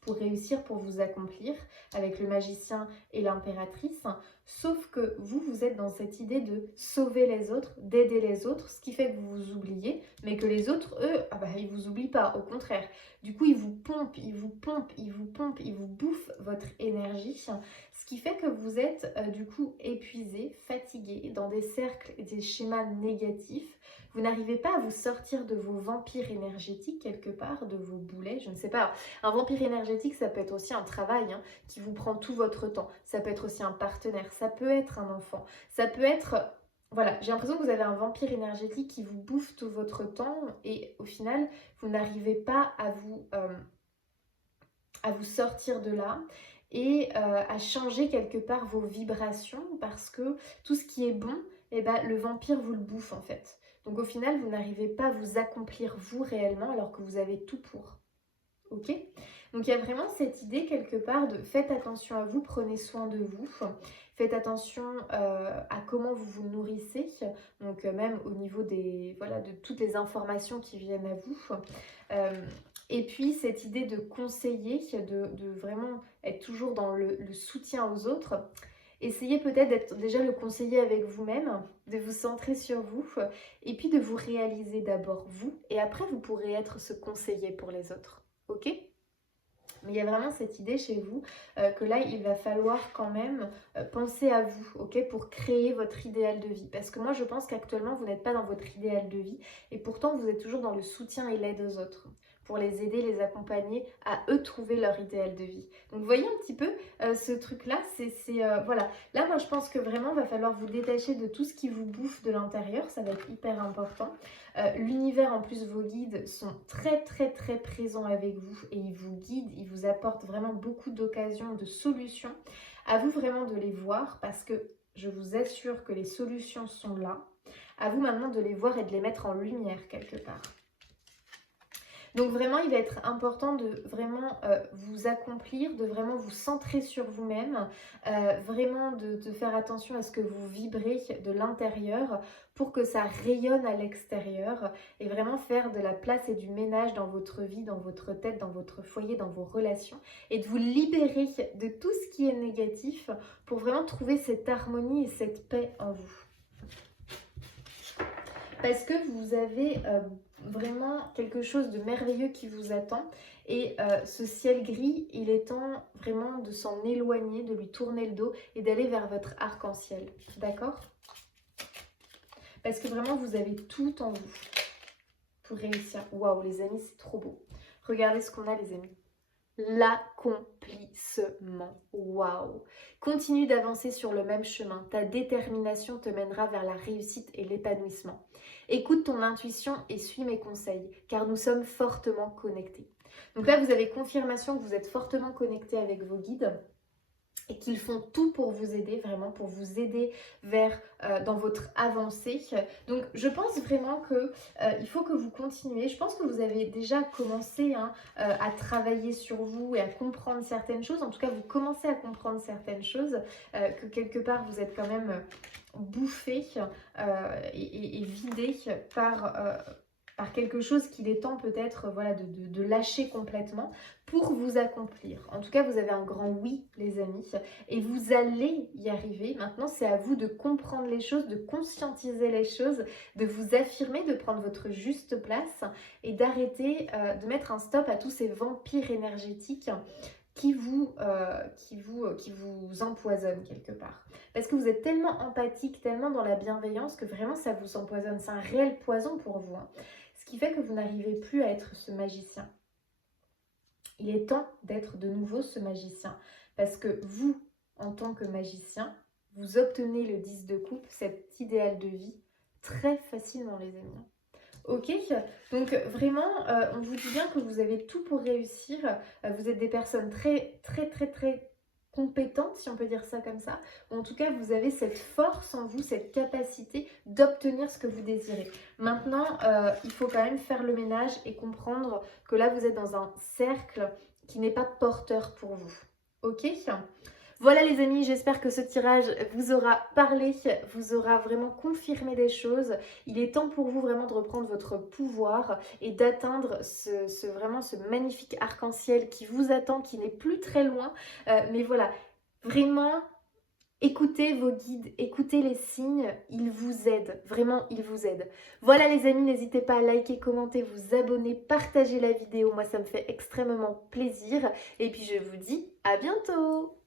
pour réussir, pour vous accomplir avec le magicien et l'impératrice, sauf que vous êtes dans cette idée de sauver les autres, d'aider les autres, ce qui fait que vous vous oubliez, mais que les autres, eux, ils vous oublient pas, au contraire. Du coup, ils vous pompent, ils vous pompent, ils vous pompent, ils vous bouffent votre énergie, Ce qui fait que vous êtes du coup épuisé, fatigué, dans des cercles et des schémas négatifs. Vous n'arrivez pas à vous sortir de vos vampires énergétiques quelque part, de vos boulets, je ne sais pas. Un vampire énergétique, ça peut être aussi un travail hein, qui vous prend tout votre temps. Ça peut être aussi un partenaire, ça peut être un enfant, ça peut être... Voilà, j'ai l'impression que vous avez un vampire énergétique qui vous bouffe tout votre temps et au final, vous n'arrivez pas à vous sortir de là et à changer quelque part vos vibrations parce que tout ce qui est bon, eh ben, le vampire vous le bouffe en fait. Donc au final, vous n'arrivez pas à vous accomplir vous réellement alors que vous avez tout pour. Ok? Donc il y a vraiment cette idée quelque part de faites attention à vous, prenez soin de vous, faites attention à comment vous vous nourrissez, donc même au niveau des, voilà, de toutes les informations qui viennent à vous. Et puis cette idée de conseiller, de vraiment être toujours dans le soutien aux autres. Essayez peut-être d'être déjà le conseiller avec vous-même, de vous centrer sur vous et puis de vous réaliser d'abord vous et après vous pourrez être ce conseiller pour les autres. Ok? Mais il y a vraiment cette idée chez vous que là, il va falloir quand même penser à vous, ok, pour créer votre idéal de vie. Parce que moi, je pense qu'actuellement, vous n'êtes pas dans votre idéal de vie et pourtant, vous êtes toujours dans le soutien et l'aide aux autres pour les aider, les accompagner à eux trouver leur idéal de vie. Donc, vous voyez un petit peu ce truc-là, voilà. Là, moi, je pense que vraiment, il va falloir vous détacher de tout ce qui vous bouffe de l'intérieur. Ça va être hyper important. L'univers, en plus, vos guides sont très, très, très présents avec vous et ils vous guident, ils vous apportent vraiment beaucoup d'occasions, de solutions. À vous vraiment de les voir parce que je vous assure que les solutions sont là. À vous maintenant de les voir et de les mettre en lumière quelque part. Donc vraiment, il va être important de vraiment vous accomplir, de vraiment vous centrer sur vous-même, vraiment de faire attention à ce que vous vibrez de l'intérieur pour que ça rayonne à l'extérieur et vraiment faire de la place et du ménage dans votre vie, dans votre tête, dans votre foyer, dans vos relations et de vous libérer de tout ce qui est négatif pour vraiment trouver cette harmonie et cette paix en vous. Parce que vous avez vraiment quelque chose de merveilleux qui vous attend et ce ciel gris, il est temps vraiment de s'en éloigner, de lui tourner le dos et d'aller vers votre arc-en-ciel, d'accord? Parce que vraiment vous avez tout en vous pour réussir. Waouh les amis, c'est trop beau. Regardez ce qu'on a les amis. L'accomplissement. Waouh! Continue d'avancer sur le même chemin. Ta détermination te mènera vers la réussite et l'épanouissement. Écoute ton intuition et suis mes conseils, car nous sommes fortement connectés. Donc là, vous avez confirmation que vous êtes fortement connectés avec vos guides et qu'ils font tout pour vous aider, vraiment pour vous aider vers dans votre avancée. Donc je pense vraiment que il faut que vous continuez. Je pense que vous avez déjà commencé hein, à travailler sur vous et à comprendre certaines choses. En tout cas, vous commencez à comprendre certaines choses, que quelque part vous êtes quand même bouffé et vidé par quelque chose qu'il est temps peut-être voilà, de lâcher complètement pour vous accomplir. En tout cas, vous avez un grand oui, les amis, et vous allez y arriver. Maintenant, c'est à vous de comprendre les choses, de conscientiser les choses, de vous affirmer, de prendre votre juste place et d'arrêter de mettre un stop à tous ces vampires énergétiques qui vous empoisonnent quelque part. Parce que vous êtes tellement empathique, tellement dans la bienveillance que vraiment ça vous empoisonne. C'est un réel poison pour vous. Hein. Ce qui fait que vous n'arrivez plus à être ce magicien. Il est temps d'être de nouveau ce magicien. Parce que vous, en tant que magicien, vous obtenez le 10 de coupe, cet idéal de vie, très facilement les amis. Ok, donc vraiment, on vous dit bien que vous avez tout pour réussir. Vous êtes des personnes très, très, très, très compétentes, si on peut dire ça comme ça. Ou en tout cas, vous avez cette force en vous, cette capacité d'obtenir ce que vous désirez. Maintenant, il faut quand même faire le ménage et comprendre que là, vous êtes dans un cercle qui n'est pas porteur pour vous. Ok ? Voilà les amis, j'espère que ce tirage vous aura parlé, vous aura vraiment confirmé des choses. Il est temps pour vous vraiment de reprendre votre pouvoir et d'atteindre vraiment ce magnifique arc-en-ciel qui vous attend, qui n'est plus très loin. Mais voilà, vraiment, écoutez vos guides, écoutez les signes, ils vous aident, vraiment ils vous aident. Voilà les amis, n'hésitez pas à liker, commenter, vous abonner, partager la vidéo, moi ça me fait extrêmement plaisir. Et puis je vous dis à bientôt!